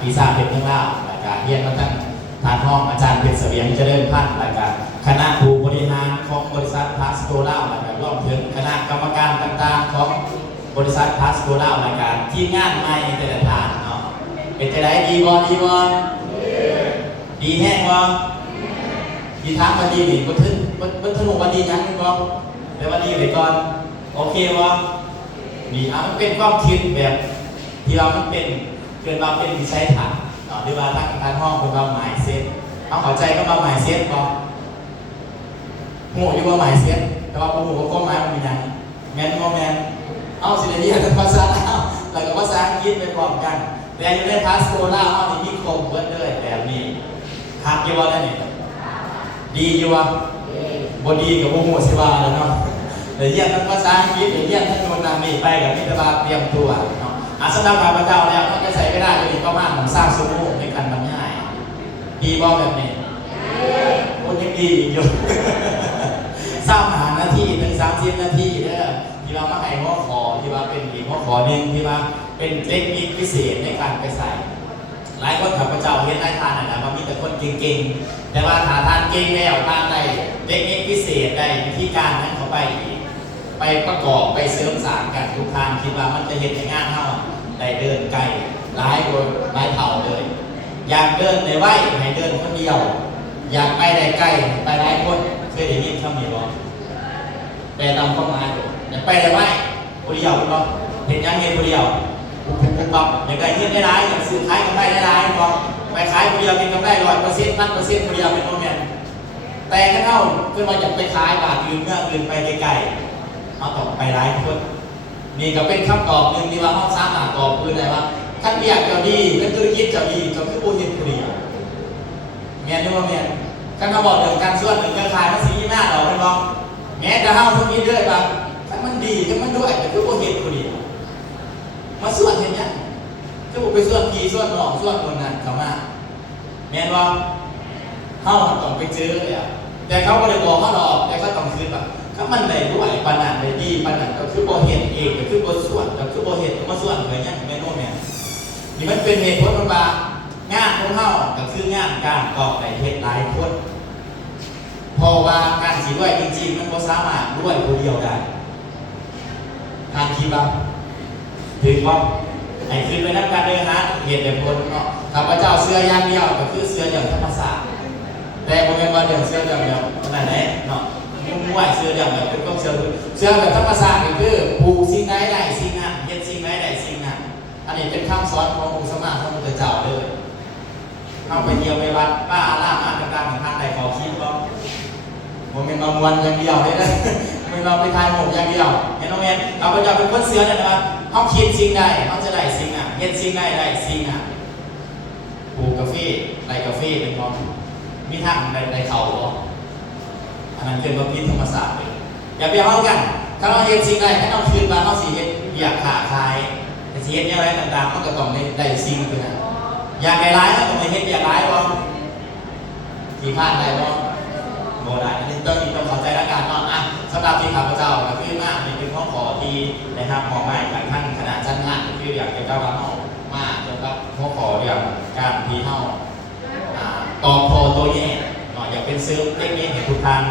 ปีศาจเพชรเมืองลาวและก็เรียนมาท่านห้องอาจารย์เพชรเสวียงเจริญพันธ์และก็คณะผู้บริหารของบริษัทพาสโกลาวและก็รวมถึงคณะกรรมการต่างๆของบริษัทพาสโกลาวและก็ทีมงานใหม่แต่ละท่านเนาะเป็นจะได้ดีบ่ดีแห้งบ่ดีทางมาดีนี่บันทึกมาดียังบ่แต่ว่าดีไปก่อนโอเควะดีมันเป็นความคิดแบบที่เรามันเป็นเกิดมาเป็นวิสัยทัศน์หรือว่าทางห้องเป็นว่าหมายเซ็ตเอาเข้าใจก็มาหมายเซ็ตบ่หูอยู่ว่าหมายเซ็ตแต่ว่าหูก็หมายมันมีอย่างแมนโมแมนเอาสิเดียนภาษาลาวแล้วก็ภาษาอังกฤษไปพร้อมกันแต่อยู่ในพาสโกลาวเอานี่มีครบเบิดเลยแบบนี้หักอยู่ว่าได้นี่ดีอยู่วะบดีกับโมโหสิวาแล้วเนาะเดี๋ยวเยี่ยมทั้งภาษาอังกฤษเดี๋ยวเยี่ยมทั้งโนนนามีไปกับมิตรบาเตรียมตัวเนาะสำหรับข้าพเจ้าแล้วก็จะใส่ไม่ได้จะมีประมาณ3 ชั่วโมงในการบรรยายดีบ่แบบนี้คนยังดีอยู่3 นาทีถึง30 นาทีเด้อที่เรามาให้หัวข้อที่ว่าเป็นอีกหัวข้อหนึ่งที่ว่าเป็นเทคนิคพิเศษในการไปใส่หลายคนข้าพเจ้าเห็นได้ทานนะว่ามีแต่คนเก่งๆแต่ว่าถ้าทานเก่งแล้วทานได้เทคนิคพิเศษได้วิธีการนั้นเข้าไปอีกไปประกอบไปเสริมสร้างกันทุกทางคิดว่ามันจะเห็นในงานเท่าได้เดินไกลหลายเท่าเลยอยากเดินในไว้ให้เดินคนเดียวอยากไปได้ไกลไปหลายคนเคยได้ยินคำนี้บ่แปลตามความหมายอยากไปได้ไว้คนเดียวคุณบ่เห็นยังเห็นคนเดียวปุ๊บอยากได้เงินได้หลายอยากซื้อขายกำไรได้หลายบ่ไปขายคนเดียวกินกำไร100%พัน%คนเดียวเป็นโมเมนต์แต่ถ้าเท่าเพื่อมาอยากไปขายบาทอื่นเมื่ออื่นไปไกลๆเอาต่อไปหลายคนนี่ก็เป็นคำตอบหนึ่งที่ว่าเขาสร้างหลักตอบคืออะไรว่าท่านอยากจะดีและธุรกิจจะดีก็คือโอเห็นคนเดียวแม่นว่าแม่นการมาบอกเรื่องการส่วนหนึ่งเครือข่ายมันสีหน้าเราเป็นบ่แม้จะเท่าทุกนี้ด้วยป่ะถ้ามันดีถ้ามันด้วยก็คือโอเห็นคนเดียวมาส่วนเห็นยังก็บอกไปส่วนพี่ส่วนน้องส่วนคนนั้นเขามาแม่นว่าเขาต้องไปเจอเลยอ่ะแต่เขาก็เลยบอกเขาหรอกแต่เขาต้องคืนแบบถ้ามันได้ด้วยปานนั้นได้ดีปานนั้นก็คือบ่เห็นเองก็คือบ่ส่วนก็คือบ่เห็นมาส่วนเลยยังแม่นบ่แม่นนี่มันเป็นเหตุผลมันว่างานของเขาก็คืองานการตอบได้เฮ็ดหลายคนเพราะว่าการสิด้วยจริงๆมันบ่สามารถด้วยผู้เดียวได้ทางคิดว่าถึงว่าให้ขึ้นไปนับการเดินหาเหตุผลเนาะข้าพเจ้าเสื้ออย่างเดียวก็คือเสื้ออย่างธรรมศาสตร์แต่บ่แม่นว่าเดี๋ยวเสื้ออย่างเดียวนั่นแหละเนาะมุ่งเสื้ออย่างแบบเป็นก็เสื้อแบบธรรมศาสตร์ก็คือผูกสิ่งใดได้สิ่งนั้นเฮ็ดสิ่งใดได้สิ่งนั้นอันนี้เป็นคำสอนขององค์สมมาพระพุทธเจ้าเลยเข้าไปเที่ยวไปวัดป้าอารามต่างๆทางใดขอคิดบ่บ่แม่นมามวนอย่างเดียวเลยนะไม่มาไปทายหมกอย่างเดียวเห็นไหมแม่ข้าพเจ้าเป็นคนเสื้อเนี่ยนะเขาคิดสิ่งใดเขาจะได้สิ่งนั้นเฮ็ดสิ่งใดได้สิ่งนั้นปลูกกาแฟไรกาแฟเป็นบ่มีทางในเขาบ่อันนั้นเป็นว่าพิษธรรมศาสตร์เลยอย่าไปเอากันถ้าเราเห็นสิ่งใดให้เราคืนมาเราสิเห็นอยากขาขายแต่สิเห็นอะไรต่างๆมันก็ต้องได้สิ่งคือนะอยากได้ร้ายก็ต้องไปเห็นอยากร้ายบ่ที่พลาดได้บ่โบราณอันนี้ต้องเข้าใจและการนอนสำหรับที่ข้าพเจ้าก็คือมากนี่เป็นข้อขอที่นะครับมองไม่หลายท่านขณะชั้นงานคืออยากจะก้าวร้าวมากจนกับข้อขอเรื่องการที่เท่า ต่อคอตัวแยกเนาะอยากเป็นเซิร์ฟเล็กๆให้ทุกท่าน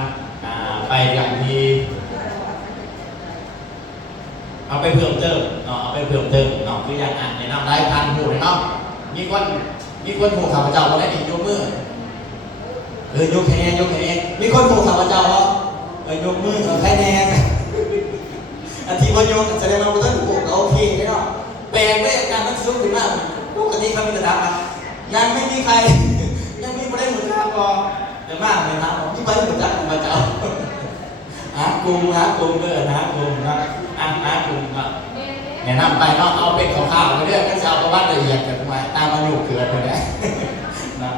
ไปอย่างที่เอาไปเพิ่มเติมเนาะเอาไปเพิ่มเติมเนาะคืออย่างแนะนำได้ทานหูเลยเนาะมีคนหูข้าพเจ้ามาได้ดียกมือยกแค่นี้ยกแค่นี้มีคนหูข้าพเจ้าเหรอยกมือแค่นี้อันที่วันโยกแสดงว่าท่านหูก็โอเคเนาะแปลงได้อาการนั้นสูงขึ้นมากปกติเขามีแต่ถามนะยังไม่มีใครยังไม่ได้เหมือนกันก่อนเดี๋ยวมากเลยนะที่ไปเหมือนกันข้าพเจ้าหากลุ่มเด้อหากลุ่มนะหากลุ่มนะแนะนำไปเนาะเอาเป็นข่าวๆเรื่องก็จะเอาประวัติละเอียดกันทำไมตามมาอยู่เกิดคนนี้นะ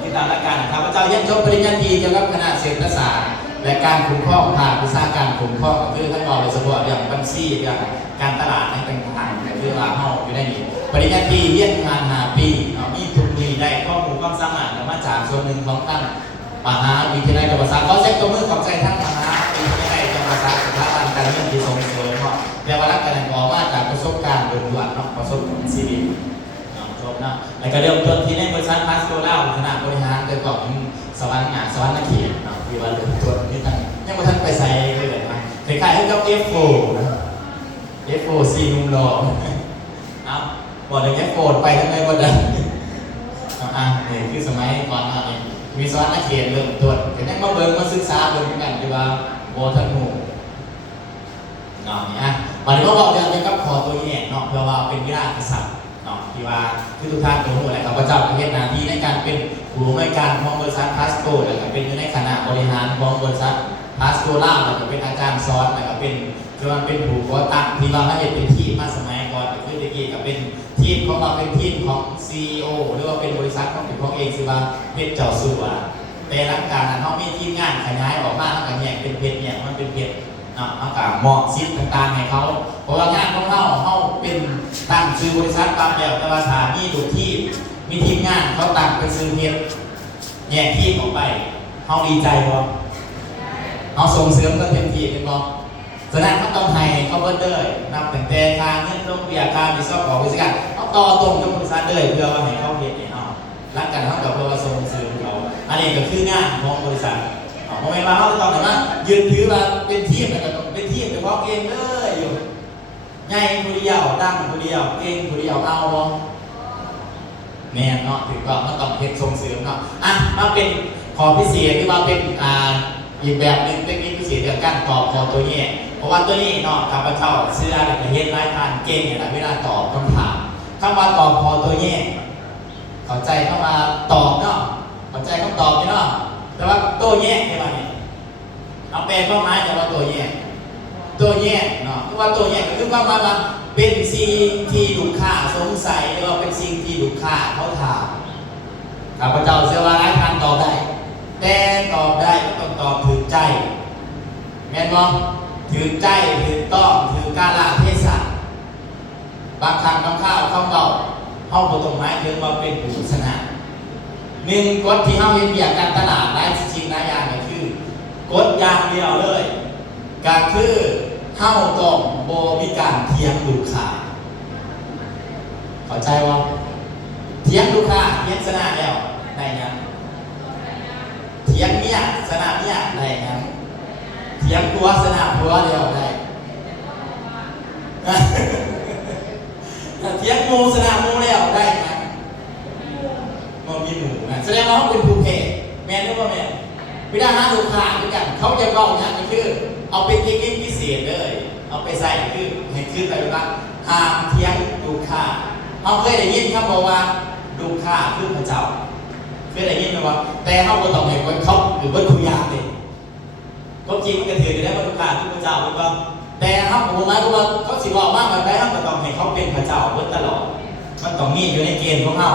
ที่ตามหลักการข้าพเจ้าเรียนจบปริญญาตรีเกี่ยวกับคณะเศรษฐศาสตร์และการคุ้มครองภาควิชาการคุ้มครองก็คือท่านบอกเลยเฉพาะเรื่องบัญชีเรื่องการตลาดในต่างๆก็คือว่าเฮาอยู่ได้นี่ปริญญาตรีเรียนงาน5 ปีมีทุนมีได้ข้อมูลความสามารถมาจากส่วนหนึ่งของท่านมหาวิทยาลัยธรรมศาสตร์เขาเช็คตัวมือของใจท่านมหาวิทยาลัยธรรมศาสตร์สถาบันการเงินที่ส่งเสริมแต่ว่ารักการออกมาจากประสบการณ์ล้วนๆเนาะประสบการณ์ชีวิตจบนะแล้วก็เริ่มต้นที่ในบริษัทพาสโตล่าคณะบริหารโดยของสวรรค์เขียนที่ว่าเริ่มต้นที่ท่านยังไม่ทันไปใส่เลยนะคล้ายๆให้กับ F4 นะ F4 4นุ่มหล่อเอาบอกเลย F4 ไปทำไมบ่ได้นี่คือสมัยก่อนนี่มีสวรรค์เขียนเริ่มต้นแต่ยังมาเบิ่งมาศึกษาเบิ่งกันที่ว่าโบทันหูเนาะนี่วันนี้ก็บอกเรื่องกับคอตัวแยกเนาะเพื่อว่าเป็นวิราชศัพท์เนาะที่ว่าคือทุกท่านรู้อะไรครับพระเจ้าประเทศนาที่ในการเป็นผู้อำนวยการของบริษัทพาสโตแล้วก็เป็นอยู่ในคณะบริหารของบริษัทพาสโตล่าแล้วก็เป็นอาจารย์สอนแล้วก็เป็นที่ว่าเป็นผู้ก่อตั้งที่ว่าให้เป็นทีมมาสมัยก่อนก็คือตะกี้ก็เป็นทีมของเราเป็นทีมของ CEO หรือว่าเป็นบริษัทของของเองสิว่าเพชรเจ้าสัวแต่หลังจากนั้นเขามีทีมงานขยายออกมาแล้วก็แยกเป็นเพชรเนี่ยมันเป็นเพชรเอากับมอบสิทธิ์ต่างๆให้เขาเพราะว่างานของเขาเป็นตั้งชื่อบริษัทปั๊บแล้วแต่ว่าสถานีดูที่มีทีมงานเขาตั้งเป็นชื่อเพชรแยกทีมออกไปเขาดีใจบ่เขาส่งเสริมกันเต็มที่เป็นบ่ฉะนั้นเขาต้องให้เขาเบิดเลยนับตั้งแต่ค่าเงินลงเบี้ยค่ามีซ่อมของบริษัทเขาต่อตรงกับบริษัทเลยเพื่อว่าให้เขาเฮ็ดให้เขารักกันเขากับเพื่อว่าส่งเสริมเขาอันนี้ก็คืองานของบริษัทเพราะไม่มาเขาจะต้องไหนว่ายืนถือว่าเป็นทีมแต่ก็เป็นทีมแต่ว่าเองเลยอยู่ใหญ่ผู้เดียวตั้งผู้เดียวเก่งผู้เดียวเอาแม่เนาะถึงก็มันต้องเฮ็ดส่งเสริมเนาะมาเป็นขอพิเศษที่ว่าเป็นอีกแบบหนึ่งเทคนิคพิเศษเรื่องการตอบคอตัวแยกเพราะว่าตัวนี้เนาะข้าพเจ้าเชื่อในประเทศไร้ทานเก่งในเวลาตอบคำถามคำว่าตอบคอตัวแยกเข้าใจเข้ามาตอบเนาะเข้าใจคำตอบเนาะแต่ว่าตัวแยกใช่ไหมเนี่ยเอาแปลความหมายจากว่าตัวแยกเนาะคือว่าตัวแยกก็คือว่ามาเป็นสิ่งที่ลูกค้าสงสัยหรือว่าเป็นสิ่งที่ลูกค้าเขาถามข้าพเจ้าเชื่อว่าไร้ทานตอบได้แต่ตอบได้ก็ต้องตอบถึงใจแม่นบ่ถึงใจถึงต้องถึงกาลเทศะบางครั้งบางคราวเขาเบาเขาบ่ต้องหมายถึงว่าเป็นผู้ชนะหนึ่งกฎที่เขาเห็นอย่างการตลาดหลายสิ่งหลายอย่างก็คือกฎอย่างเดียวเลยก็คือเขาต้องบ่มีการเถียงลูกค้าเข้าใจว่าเถียงลูกค้าเถียงชนะแล้วได้ยังเถียงเมียชนะเมียได้ยังเถียงผัวชนะผัวเดียวได้เถียงหมูชนะหมูแล้วได้ยังมันมีหมูแสดงว่าเขาเป็นผู้แพ้แม่นหรือเปล่าแม่วิธีหาลูกค้าด้วยกันเขาจะบอกอย่างนี้คือเอาเป็นเทคนิคพิเศษเลยเอาไปใส่คือให้ขึ้นไปว่าห้ามเถียงลูกค้าเขาเคยได้ยินเขาบอกว่าลูกค้าคือพระเจ้าเคยได้ยินไหมว่าแต่เขาก็ต้องให้เขาหรือว่าคุยยากเลยก็จริงมันก็ถือได้ว่าลูกค้าคือพระเจ้าหรือเปล่าแต่เขาบอกว่าเขาสิบอกมากแบบไหนเขาก็ต้องให้เขาเป็นพระเจ้าเพื่อตลอดมันต้องมีอยู่ในเกณฑ์ของเขา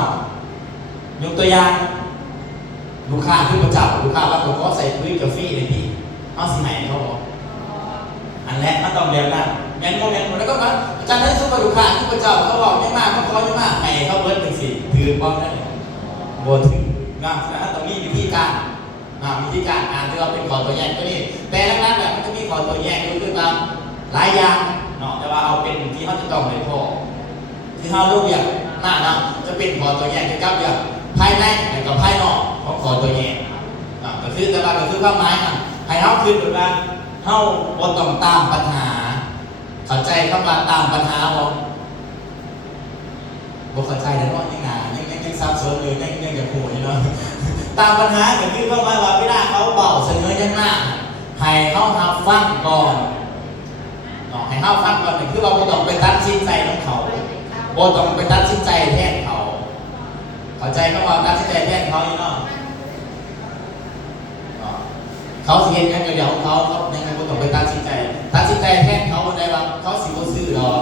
ยกตัวอย่างลูกค้าคือพระเจ้าลูกค้าว่าผมก็ใส่ปุ๋ยกาแฟเลยพี่เอาสิไหนเขาบอกอันแรกมันต้องเรียนนะแมนโมแล้วก็มาอาจารย์ท่านสุภาพลูกค้าคือพระเจ้าเขาบอกไม่มากเขาขอไม่มากให้เขาเบิร์ดหนึ่งสิถือป้องนั่นโบถึงนะต้องมีวิธีการอ่านที่เราเป็นขอตัวแยกตัวนี้แต่ละนั้นแบบมันจะมีขอตัวแยกก็คือว่าหลายอย่างเนาะแต่ว่าเอาเป็นที่เขาจะต้องเลยพอที่เขาลูกอย่างมากนะจะเป็นขอตัวแยกเกี่ยวกับอย่างภายในกับภายนอก คือความหมายอ่ะให้เฮาคือแบบว่าเฮาบ่ต้องตามปัญหาเข้าใจคำว่าตามปัญหาบ่เข้าใจแล้วเนาะยังหนายังซับซ้อนอยู่ยังอยากหูอยู่เนาะตามปัญหาก็คือความหมายว่าเวลาเขาเบาเสนอยังหน้าให้เขารับฟังก่อนให้เขาฟังก่อนคือว่าบ่ต้องไปตัดสินใจของเขาบ่ต้องไปตัดสินใจแทนเขาเข้าใจคำว่าตัดสินใจแทนเขาอยู่เนาะเขาสิเห็นกันเดี๋ยวเขายังไงบ่ต้องไปตัดสินใจแทนเขาได้ว่าเขาสิบ่ซื้อหรอก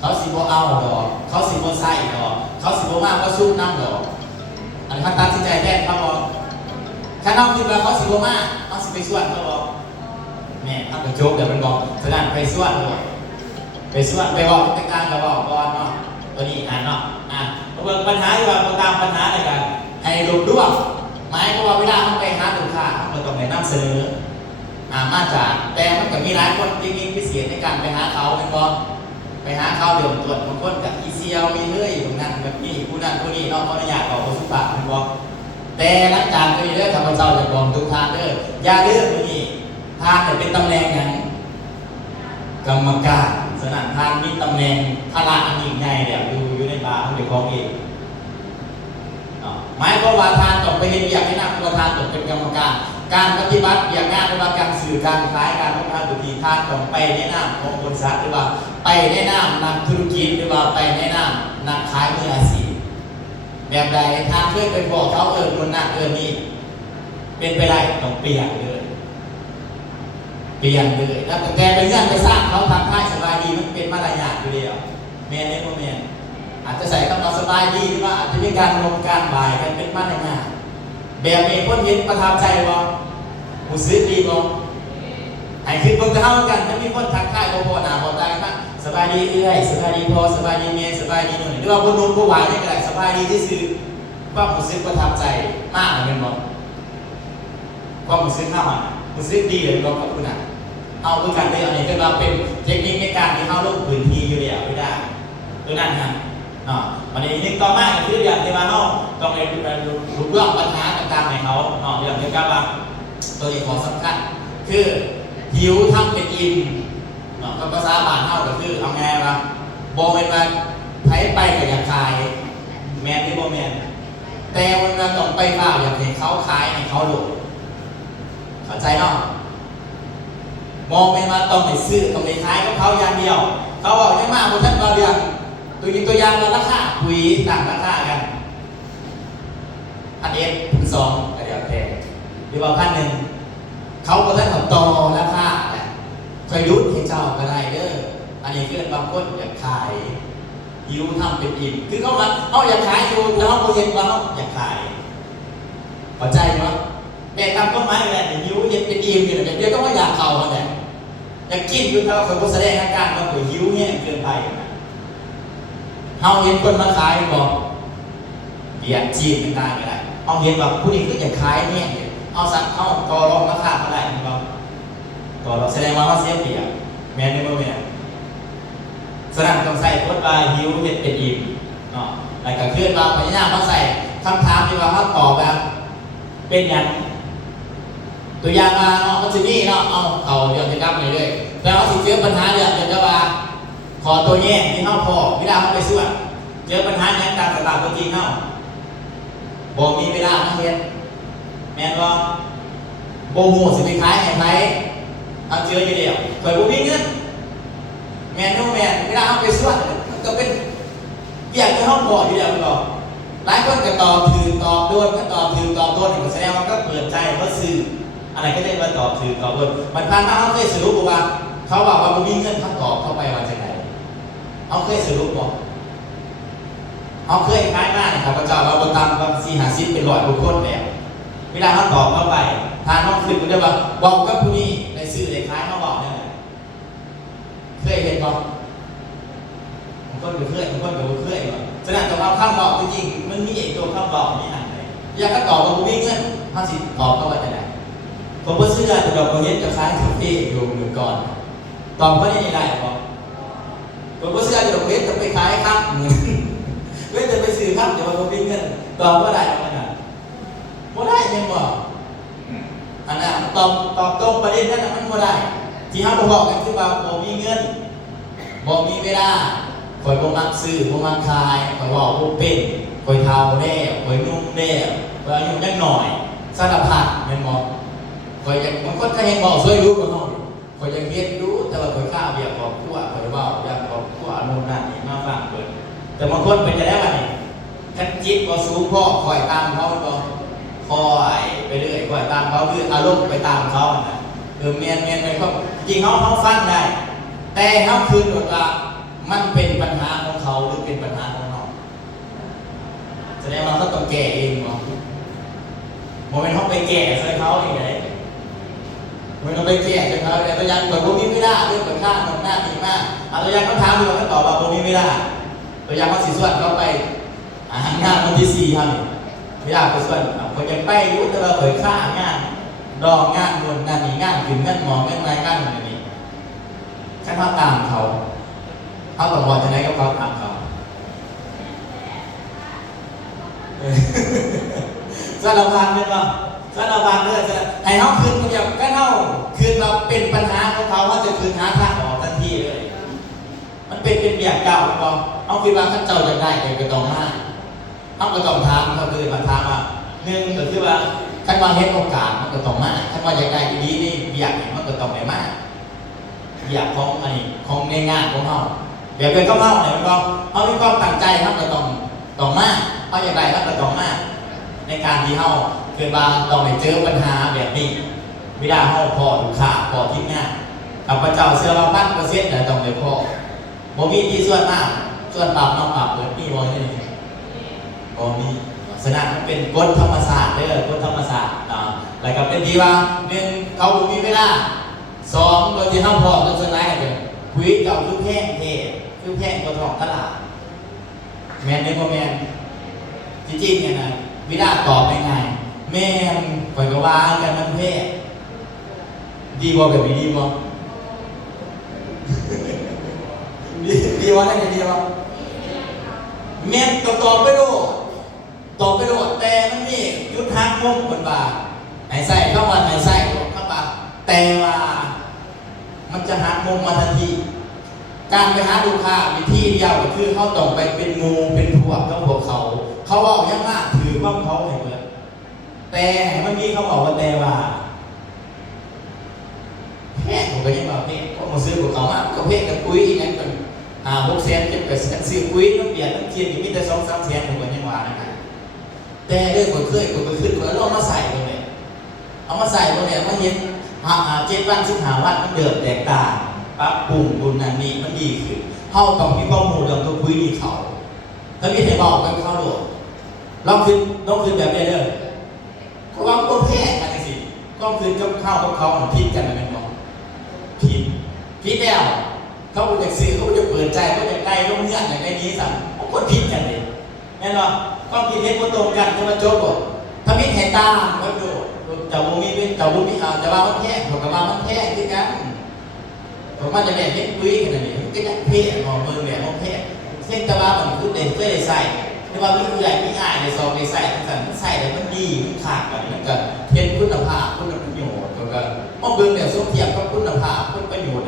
เขาสิบ่เอาหรอกเขาสิบ่ใส่หรอกเขาสิบ่มาบ่สู้น้ำหรอกอันนี้เขาตัดสินใจแทนเขาบ่ถ้าน้องคิดว่าเขาสิบ่มาเขาสิไปส่วนเขาบ่แม่ทำเป็นโจ๊กเดี๋ยวมันบอกฉะนั้นไปส่วนเลยไปบอกไปกลางกับบอกก่อนเนาะตัวนี้อ่านเนาะปัญหาที่ว่าตามปัญหาอะไรกันให้รวบรวมหมายความว่าเวลาเขาไปหาลูกค้าเขาต้องไปนำเสนอมาจากแต่มันก็มีหลายคนที่มีพิเศษในการไปหาเขาเป็นบ่ไปหาเขาเดี๋ยวตรวจบางคนกับอีเซียวมีเรื่อยบางนั้นแบบนี้ผู้นั้นผู้นี้นอกเขาอยากออกสุภาพเป็นบ่แต่หลังจากนี้เด้อข้าพเจ้าจะบอกทุกท่านเด้ออย่าเลือกผู้นี้ทานเป็นตำแหน่งอย่างกรรมการสนั่นทานมีตำแหน่งพระอันยิ่งใหญ่เดี๋ยวอยู่ในบาร์ของเด็กของเองหมายความว่าทานต้องไปเห็นอยากให้นักประธานต้องเป็นกรรมการปฏิบัติอย่างงานหรือว่าการสื่อการขายการพัฒนาธุรกิจทานต้องไปแนะนำของบริษัทหรือว่าไปแนะนำนักธุรกิจหรือว่าไปแนะนำนักขายมืออาชีพแบบใดทานเคยไปบอกเขาคนนั้นนี่เป็นไปได้ต้องเปลี่ยนเลยแล้วแต่เป็นเรื่องไปสร้างเขาทำให้สบายดีมันเป็นมารยาทอยู่เดียวแม่เนี่ยพ่อแม่อาจจะใส่คำตอบสบายดีหรือว่าอาจจะมีการลงการบ่ายกันเป็นมารยาทแบบนี้คนเห็นประทับใจบ่หูซื้อดีบ่ให้คิดเบิ่งเท่ากันถ้ามีคนทักทายบ่พอหน้าพอตากันนะสบายดีเรื่อยสบายดีพอสบายดีเมียสบายดีหน่อยหรือว่าบ่นุ่มบ่หวานนี่ก็ได้สบายดีที่ซื่อความรู้สึกประทับใจมากเหมือนบ่ความรู้สึกเฮารู้สึกดีเลยบ่กับคุณน่ะเอาคือกันได้อันนี้ก็ว่าเป็นเทคนิคในการที่เฮาลงพื้นที่อยู่แล้วไม่ได้ตัวนั้นฮะวันนี้นึงต่อมาก็คืออย่างที่ว่าเฮาต้องไปรู้เรื่องปัญหาต่างๆให้เขาเรื่องเกี่ยวกับว่าตัวนี้ของสำคัญคือหิวทำเป็นอิ่มภาษาบ้านเฮาก็คือเอาไงวะบ่แม่นว่าไผไปก็อยากขายแม่นหรือบ่แม่นแต่วันนั้นต้องไปเปล่าอยากเห็นเขาขายให้เขาโลดเข้าใจเนาะมองไปมาต้องไปซื้อต้องไปขายกับเขาอย่างเดียวเขาบอกยังมากคนท่านเราเรียนตัวอย่างเราราคาปุ๋ยต่างราคากัน1,000 ก็เดี๋ยวแพงหรือว่า1,000เขาก็ท่านต่อราคาแหละเคยรุ่นให้เจ้าก็ได้เด้ออันนี้คือบางคนอยากขายยิ้วทำเป็นอิ่มคือเขาอยากขายอยู่แล้วเขาเห็นว่าเขาอยากขายเข้าใจไหมแต่ตามต้นไม้แหละยิ้วเย็นเป็นอิ่มอยู่แบบเดียวก็ว่าอยากเข่าเนี่ยอยากกินอยู่เท่าเขาก็แสดงอาการว่าตัวยิ้วเนี่ยเกินไปเขาเห็นคนมาขายบอกเบียดจีนต่างๆก็ได้เขาเห็นว่าผู้นี้คืออยากขายเนี่ยเอาสั่งเขาต่อรองราคาเท่าไหร่บอกต่อรองแสดงว่าเขาเสียเปรียบแม่นี่บ่แม่แสดงต้องใส่โคตรบายยิ้วเห็นเป็นอิ่มอะไรก็เคลื่อนมาพยายามมาใส่คำถามที่ว่าเขาตอบแบบเป็นอย่างตัวอย่างมามันจะนี่เอาเดี๋ยวจะกลับเลยเลยแต่ว่าสิเจอปัญหาเดี๋ยวจะว่าขอตัวแย่ที่เข้าพอเวลาเขาไปส่วนเจอปัญหาอย่างการตลาดตัวจริงเข้าบอกมีเวลาทั้งเรียนแม่นว่าโบหูสิไปขายให้ไหมเอาเจออยู่เดียวเคยบ่มีเงินแม่นโนแม่นเวลาเขาไปส่วนมันก็เป็นเกี่ยวกับห้องพออยู่เดียวหรอกหลายคนก็ตอบถือตอบโดนก็ตอบถือตอบโดนก็แสดงว่าก็เปิดใจก็ซื้ออะไรก็ได้มาตอบถือตอบโดนมันผ่านมาเขาเคยสรุปว่าเขาบอกว่ามีเงินเขาตอบเข้าไปวันจะไหนเขาเคยสรุปบอกเขาเคยคล้ายมากนะครับพระเจ้าเราบนตามว่า4-50เป็น100 บุคคลแบบเวลาเขาตอบเข้าไปทางเขาคือเขาเรียกว่าบอกกับผู้นี้ในสื่อในคล้ายเขาบอกเนี่ยเคยเห็นบอกบางคนก็เคยบางคนก็ไม่เคยบอกฉะนั้นตัวคำบอกจริงๆมันมีเอกตัวคำบอกนี่อันไหนอยากก็ตอบว่ามีเงินเขาสิตอบเข้าไปจะไหนผมก็เชื่อแต่เราเห็นจะคล้ายคาเฟ่อยู่เหมือนก่อนตอบเขาได้ไรบอกผมก็เชื่อแต่เราเห็นจะไปขายครับเว้นจะไปซื้อครับเดี๋ยวมันมีเงินตอบก็ได้ขนาดก็ได้ยังบอกอันนั้น ตอบตรงประเด็นนั้นมันบ่ได้ที่เขาบอกกันคือว่าบ่มีเงินบ่มีเวลาคอยบ่มักซื้อบ่มักขายคอยบอกบ่เป็นคอยเฒ่าแน่คอยนุ่มแน่คอยอายุยังหน่อยสารพัดแม่นบ่คอยยังบางคนก็เห็นบอกช่วยรู้กับเฮาคอยยังเรียนรู้แต่ว่าคอยข้าวเบียร์บอกทั่วคอยเว้าอยากบอกทั่วโน่นนั่นนี่มาฟังเพิ่นแต่บางคนเป็นจังได๋วะนี่คันจิตบ่สูงพอคอยตามเขาบ่คอยไปเรื่อยคอยตามเขาคืออารมณ์ไปตามเขาน่ะแม่นเป็นความจริงเขาฟังได้แต่เขาคืนว่ามันเป็นปัญหาของเขาหรือเป็นปัญหาของเราแสดงว่าเขาต้องแก้เองมั้งโมเมนต์เขาไปแก้ใส่เขาอย่างไรโมเมนต์เขาไปแก้ใส่เขาแต่ตัวอย่างแบบโมมีไม่ได้เรื่องแบบข้างหน้าดีมากตัวอย่างเขาถามดูเขาตอบว่าโมมีไม่ได้ตัวอย่างเขาสีส่วนเขาไปงานวันที่4ครับไม่ได้ไปส่วนเขาจะไปรู้แต่ว่าเผยค่างานดองงานบนงานนี้งานถึงงานหมองงานรายการอย่างนี้ฉันเขาตามเขาต้องบอกจะไหนก็เขาตามเขาสารพัดเลยป่ะสารพัดเลยจะให้เขาคืนมันอย่างก็เท่าคืนเราเป็นปัญหาของเขาว่าจะคืนหาทางออกทันทีเลยมันเป็นเบียดเก่าหรือเปล่าเอาคิดว่าท่านเจ้าจะได้ก็ต้องมาเขาก็ต้องถามเขาคือมาถามว่าหนึ่งก็คือว่าท่านว่าเห็นโอกาสมันก็ต้องมาท่านว่าอยากได้ดีนี่เบียดมันก็ต้องไปมากอยากของอันนี้ของในงานของเขาเดี๋ยวเป็นข้าวเม่าเนี่ยมันก็เขามีความตั้งใจเขาก็ต้องมากเขาอยากได้เขาก็ต้องมากในการที่เขาเกิดมาต้องไปเจอปัญหาแบบนี้เวลาเขาพอถูกขาพอทิ้งงานกับพระเจ้าเชื่อว่า1,000%แต่ต้องไปพอบ่มีที่ส่วนมากส่วนปรับน้องปรับเปิดมีบ่นี่บ่มีสนะมันเป็นกฎธรรมศาสตร์เด้อกฎธรรมศาสตร์แล้วก็เป็นที่ว่า1เขาบ่มีเวลา2โดยที่เขาพอจนสุดท้ายเลยคุยเก่าคือแพงเทคือแพงกว่าท้องตลาดแม่นได้บ่แม่นจริงๆเนี่ยนะวิดาตอบง่ายๆแม่นข่อยก็ว่ากันมันแพงดีบ่แบบนี้ดีบ่ดีบ่นั่นดีบ่แม่นตอบไปโดดแต่มันนี่ยุทธหักมุมบนบ่าให้ใส่เข้ามาให้ใส่เข้ามาแต่ว่ามันจะหักมุมมาทันทีการไปหาลูกค้าวิธีเดียวก็คือเขาต้องไปเป็นงูเป็นพวกกับพวกเขาเอาอย่างมากถือว่าเขาให้เปิดแต่มันมีเขาบอกว่าแต่ว่าแพงผมก็ยังบอกแพงก็มาซื้อพวกเขามากก็แพงกับปุ๋ยอีกนั่นเป็น6 แสน7 8 แสนซื้อปุ๋ยน้ำเปลี่ยนน้ำเทียนอยู่มีแต่2 3 แสนผมก็ยังว่านะครับแต่เรื่องผมเคยขึ้นว่าเรามาใส่ตรงนี้เอามาใส่ตรงนี้มาเห็น7 วัน15 วันมันเดือดแตกต่างปรับปรุงบุญนั่นนี่มันดีขึ้นเข้าต้องมีข้อมูลเรื่องตัวคุยดีเขาถ้ามีให้บอกกันเข้าโหลดลองคืนแบบนี้เลยเพราะว่าตัวแพงอะไรสิต้องคืนกับข้าวกับเขาผิดกันไหมน้องผิดแล้วเขาจะซื้อเขาจะเปิดใจเขาจะใกล้ร่มเงื่อนอย่างนี้สั่งเขาคนผิดกันเลยแน่นอนความคิดเห็นคนตรงกันจะมาโจทย์ก่อนถ้ามีแห่ตาก็โดดจะบุมีจะว่ามันแพงผมก็ว่ามันแพงที่กันผมว่าจะแบบเห็นคุยกันนี่ก็ยังเพ่หอมมือแบบเขาเพ่เส้นตะวันมันคือเด็กก็ได้ใส่แต่ว่ามีผู้ใหญ่มีอายในซองในใส่ทั้งนั้นใส่แล้วมันดีมันขาดกันมันก็เห็นคุณภาพคุณประโยชน์ก็มองเบิ่งแบบสมเทียบกับคุณภาพคุณประโยชน์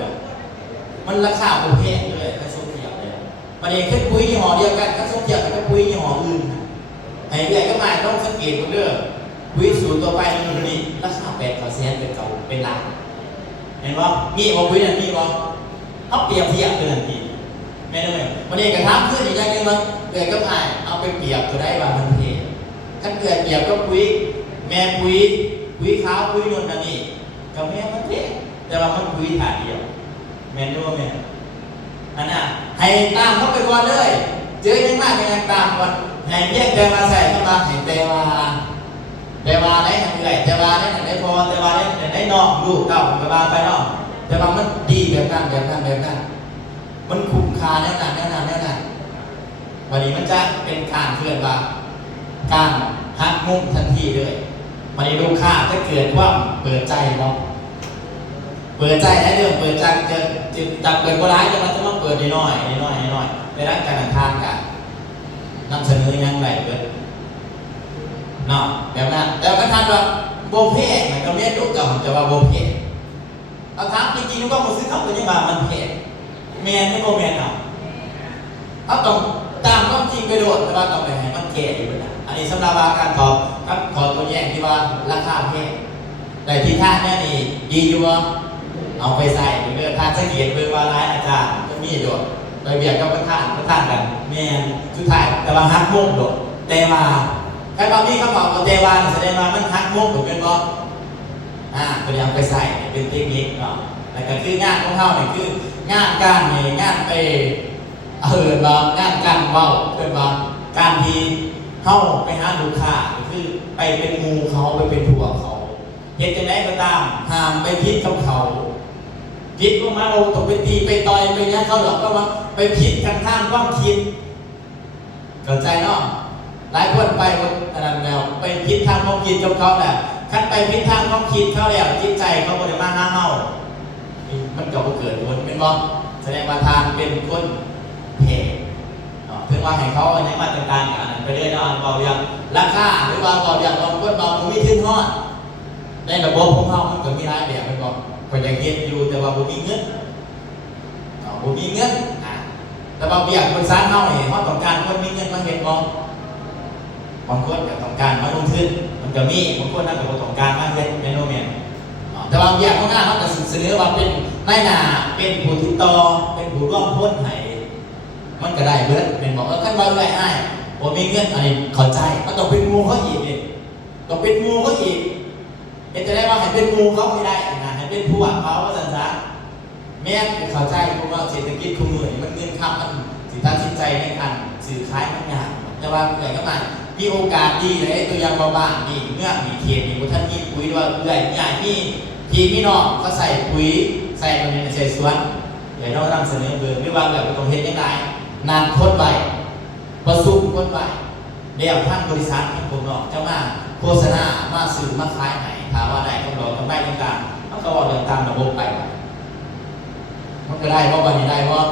มันราคาโอเคเลยถ้าสมเทียบเลยประเด็นแค่ปุ๋ยยี่ห้อเดียวกันถ้าสมเทียบกับปุ๋ยยี่ห้ออื่นไอ้เรื่องก็มาต้องสังเกตเรื่องปุ๋ยสูตรตัวไปมันนี่ราคา8 แสนเป็นเก่าเป็นล้านเห็นว่ามีบ่ปุ๋ยนั่นมีบ่เขาเปรียบเทียบกันทันทีแม่นไหมประเด็นกระทำขึ้นอีกอย่างนึงมันเกิดก็มาเอาไปเปรียบตัวได้ว่ามันเทถ้าเกิดเปรียบก็ปุ๋ยแม่ปุ๋ยขาวปุ๋ยนวลนั่นนี่กับแม่มันเทแต่ว่ามันปุ๋ยถาดเดียวแม่นด้วยแม่อันน่ะให้ตามเขาไปก่อนเลยเจอยังมากยังตามก่อนให้แยกแต่มาใส่เข้ามาให้แต่ว่าได้ทำอะไรแต่ว่าได้พอแต่ว่าได้นอกลูกเต่าแต่ว่าไปนอกแต่ว่ามันดีแบบนั้นมันคุ้มค่าแน่นอนวันนี้มันจะเป็นการเคลื่อนว่าการหักมุมทันทีเลยวันนี้ลูกค้าถ้าเกิดว่าเปิดใจเนาะเปิดใจได้เรื่องเปิดใจจะจับเปิดก็ร้ายจะมาเปิดน้อยในด้านการทานกันนำเสนอยังไงเกิดเนาะแบบนั้นแต่ก็ทานว่า โบเพศมันก็เรียนดูจังจะว่าโบเพศเอาถามจริงๆว่ามันซื้อเข้าไปยังมามันเพศแมนไม่โบแมนเอาต้องตามความจริงไปโดดแต่ว่าต้องไปให้มันแก่อยู่นะอันนี้สำหรับการตอบครับขอตัวแยกที่ว่าราคาเพศแต่ที่ท่าเนี่ยนี่ดีอยู่ว่าเอาไปใส่เพื่อท่านสังเกตเพื่อว่าร้ายอาจารย์จะมีโดดไปเบียดกับประธานกันแมนสุดท้ายแต่ว่าฮักมุ่งโดดแต่ว่าใครบางที่เขาบอกว่าแต่ว่าแสดงว่ามันฮักมุ่งถูกเป็นบ่ก็เลยเอาไปใส่เป็นเทคนิคเนาะแต่ก็คืองานของเขาเนี่ยคืองานการเนี่ยงานไปบ่งานการเว้าเป็นบ่การที่เข้าไปหาลูกค้าคือไปเป็นมูเขาไปเป็นผัวเขาเหตุจะไหนก็ตามห้ามไปพิษกับเขาพิษก็มาเราต้องไปตีไปต่อยไปเนี้ยเขาหรอกก็ว่าไปพิษกันข้ามความคิดเข้าใจเนาะหลายคนไปนั่นแล้วไปพิษทางความคิดกับเขาแหละคันไปพิษทางความคิดเขาแล้วจิตใจเขาบ่ได้มาหาเฮามันก็บ่เกิดผลเป็นบ่แสดงว่าทางเป็นคนเพศถึงว่าให้เขาในมาตรการกันไปเรื่อยๆเราอย่างราคาหรือว่าเราอย่างเราเพื่อนเราไม่ถึงทอดในระบบของเขามันก็มีหลายแบบเป็นบ่ก็ยังเรียนอยู่แต่ว่าบ่มีเงินแต่ว่าอยากคนสร้างเฮาเนี่ยเขาต้องการคนมีเงินมาเห็นบ่บางคนก็ต้องการมาลงทุนมันก็มีบางคนนั่นก็ต้องการมาเฮ็ดเมนูเมียนแต่ว่าอยากของหน้าเขาจะเสนอว่าเป็นนายหน้าเป็นผู้ติดต่อเป็นผู้ร่วมพ้นให้มันก็ได้เบิดเป็นบอกขั้นว่าด้วยอ้ายผมมีเงินอะไรเข้าใจก็ต้องเป็นมูเขาอีกนี่ต้องเป็นมูเขาอีกจะได้ว่าให้เป็นมูเขาไม่ได้นะให้เป็นผู้หวังเขาก็สันสันแม่เข้าใจเพราะว่าเศรษฐกิจคุ้มเงินมันเงินข้ามมันสิตัดสินใจในการสื่อขายมันยากแต่ว่าเกิดขึ้นมามีโอกาสดีเลยตัวอย่างบ้านนี่เมื่อมีเทียนมีท่านมีปุ๋ยว่าเอื่อยใหญ่มีพี่พี่น้องก็ใส่ปุ๋ยใส่ลงในใส่สวนเดี๋ยวเรานำเสนอเบอร์ไม่ว่าแบบตรงเฮ็ดยังไงนานพ้นไปประสุมพ้นไปเดี๋ยวท่านบริษัทที่ผมบอกจะมาโฆษณามาสื่อมาขายไหนถามว่าได้ก็บอกทำได้ต่างๆมันก็บอกเดินตามระบบไปมันก็ได้เพราะวันนี้ได้เพราะ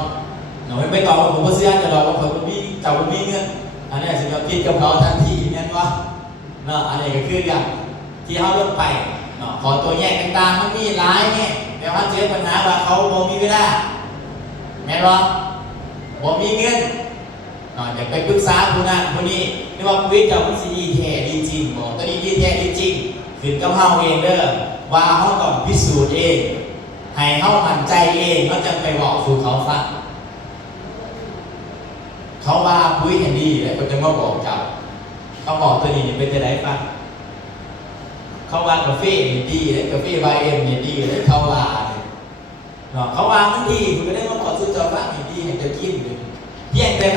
เราไม่ตอบว่าผมก็เสียจะรอว่าผมมีเจ้าผมมีเงินอันนี้สิเราคิดกับเขาทันทีนั่นว่าเนาะอันนี้ก็คืออย่างที่เขาเริ่มไปเนาะขอตัวแยกต่างๆมันมีหลายไงแต่ว่าเจอปัญหาว่าเขาโมมีเวลาแม่นบ่บ่มีเงินอยากไปปรึกษาผู้นั้นผู้นี้นี่ว่าวิทย์กับวิทย์ดีแท้ดีจริงบอกตอนนี้ดีแท้ดีจริงขึ้นกับเฮาเองเด้อว่าเฮาต้องพิสูจน์เองให้เฮามั่นใจเองเขาจะไปบอกสู่เขาฟังเขาว่าปุ๋ยเห็นดีแล้วก็จะมาบอกเจ้าเขาบอกตัวนี้เป็นจะได้ฟังเขาว่ากาแฟนี่ดีแล้วกาแฟไวเอ็มนี่ดีแล้วเขาว่ามันดีคุณก็ได้มาบอกสู่เจ้าฟังนี่ดีให้เจ้ากินเพียงแต่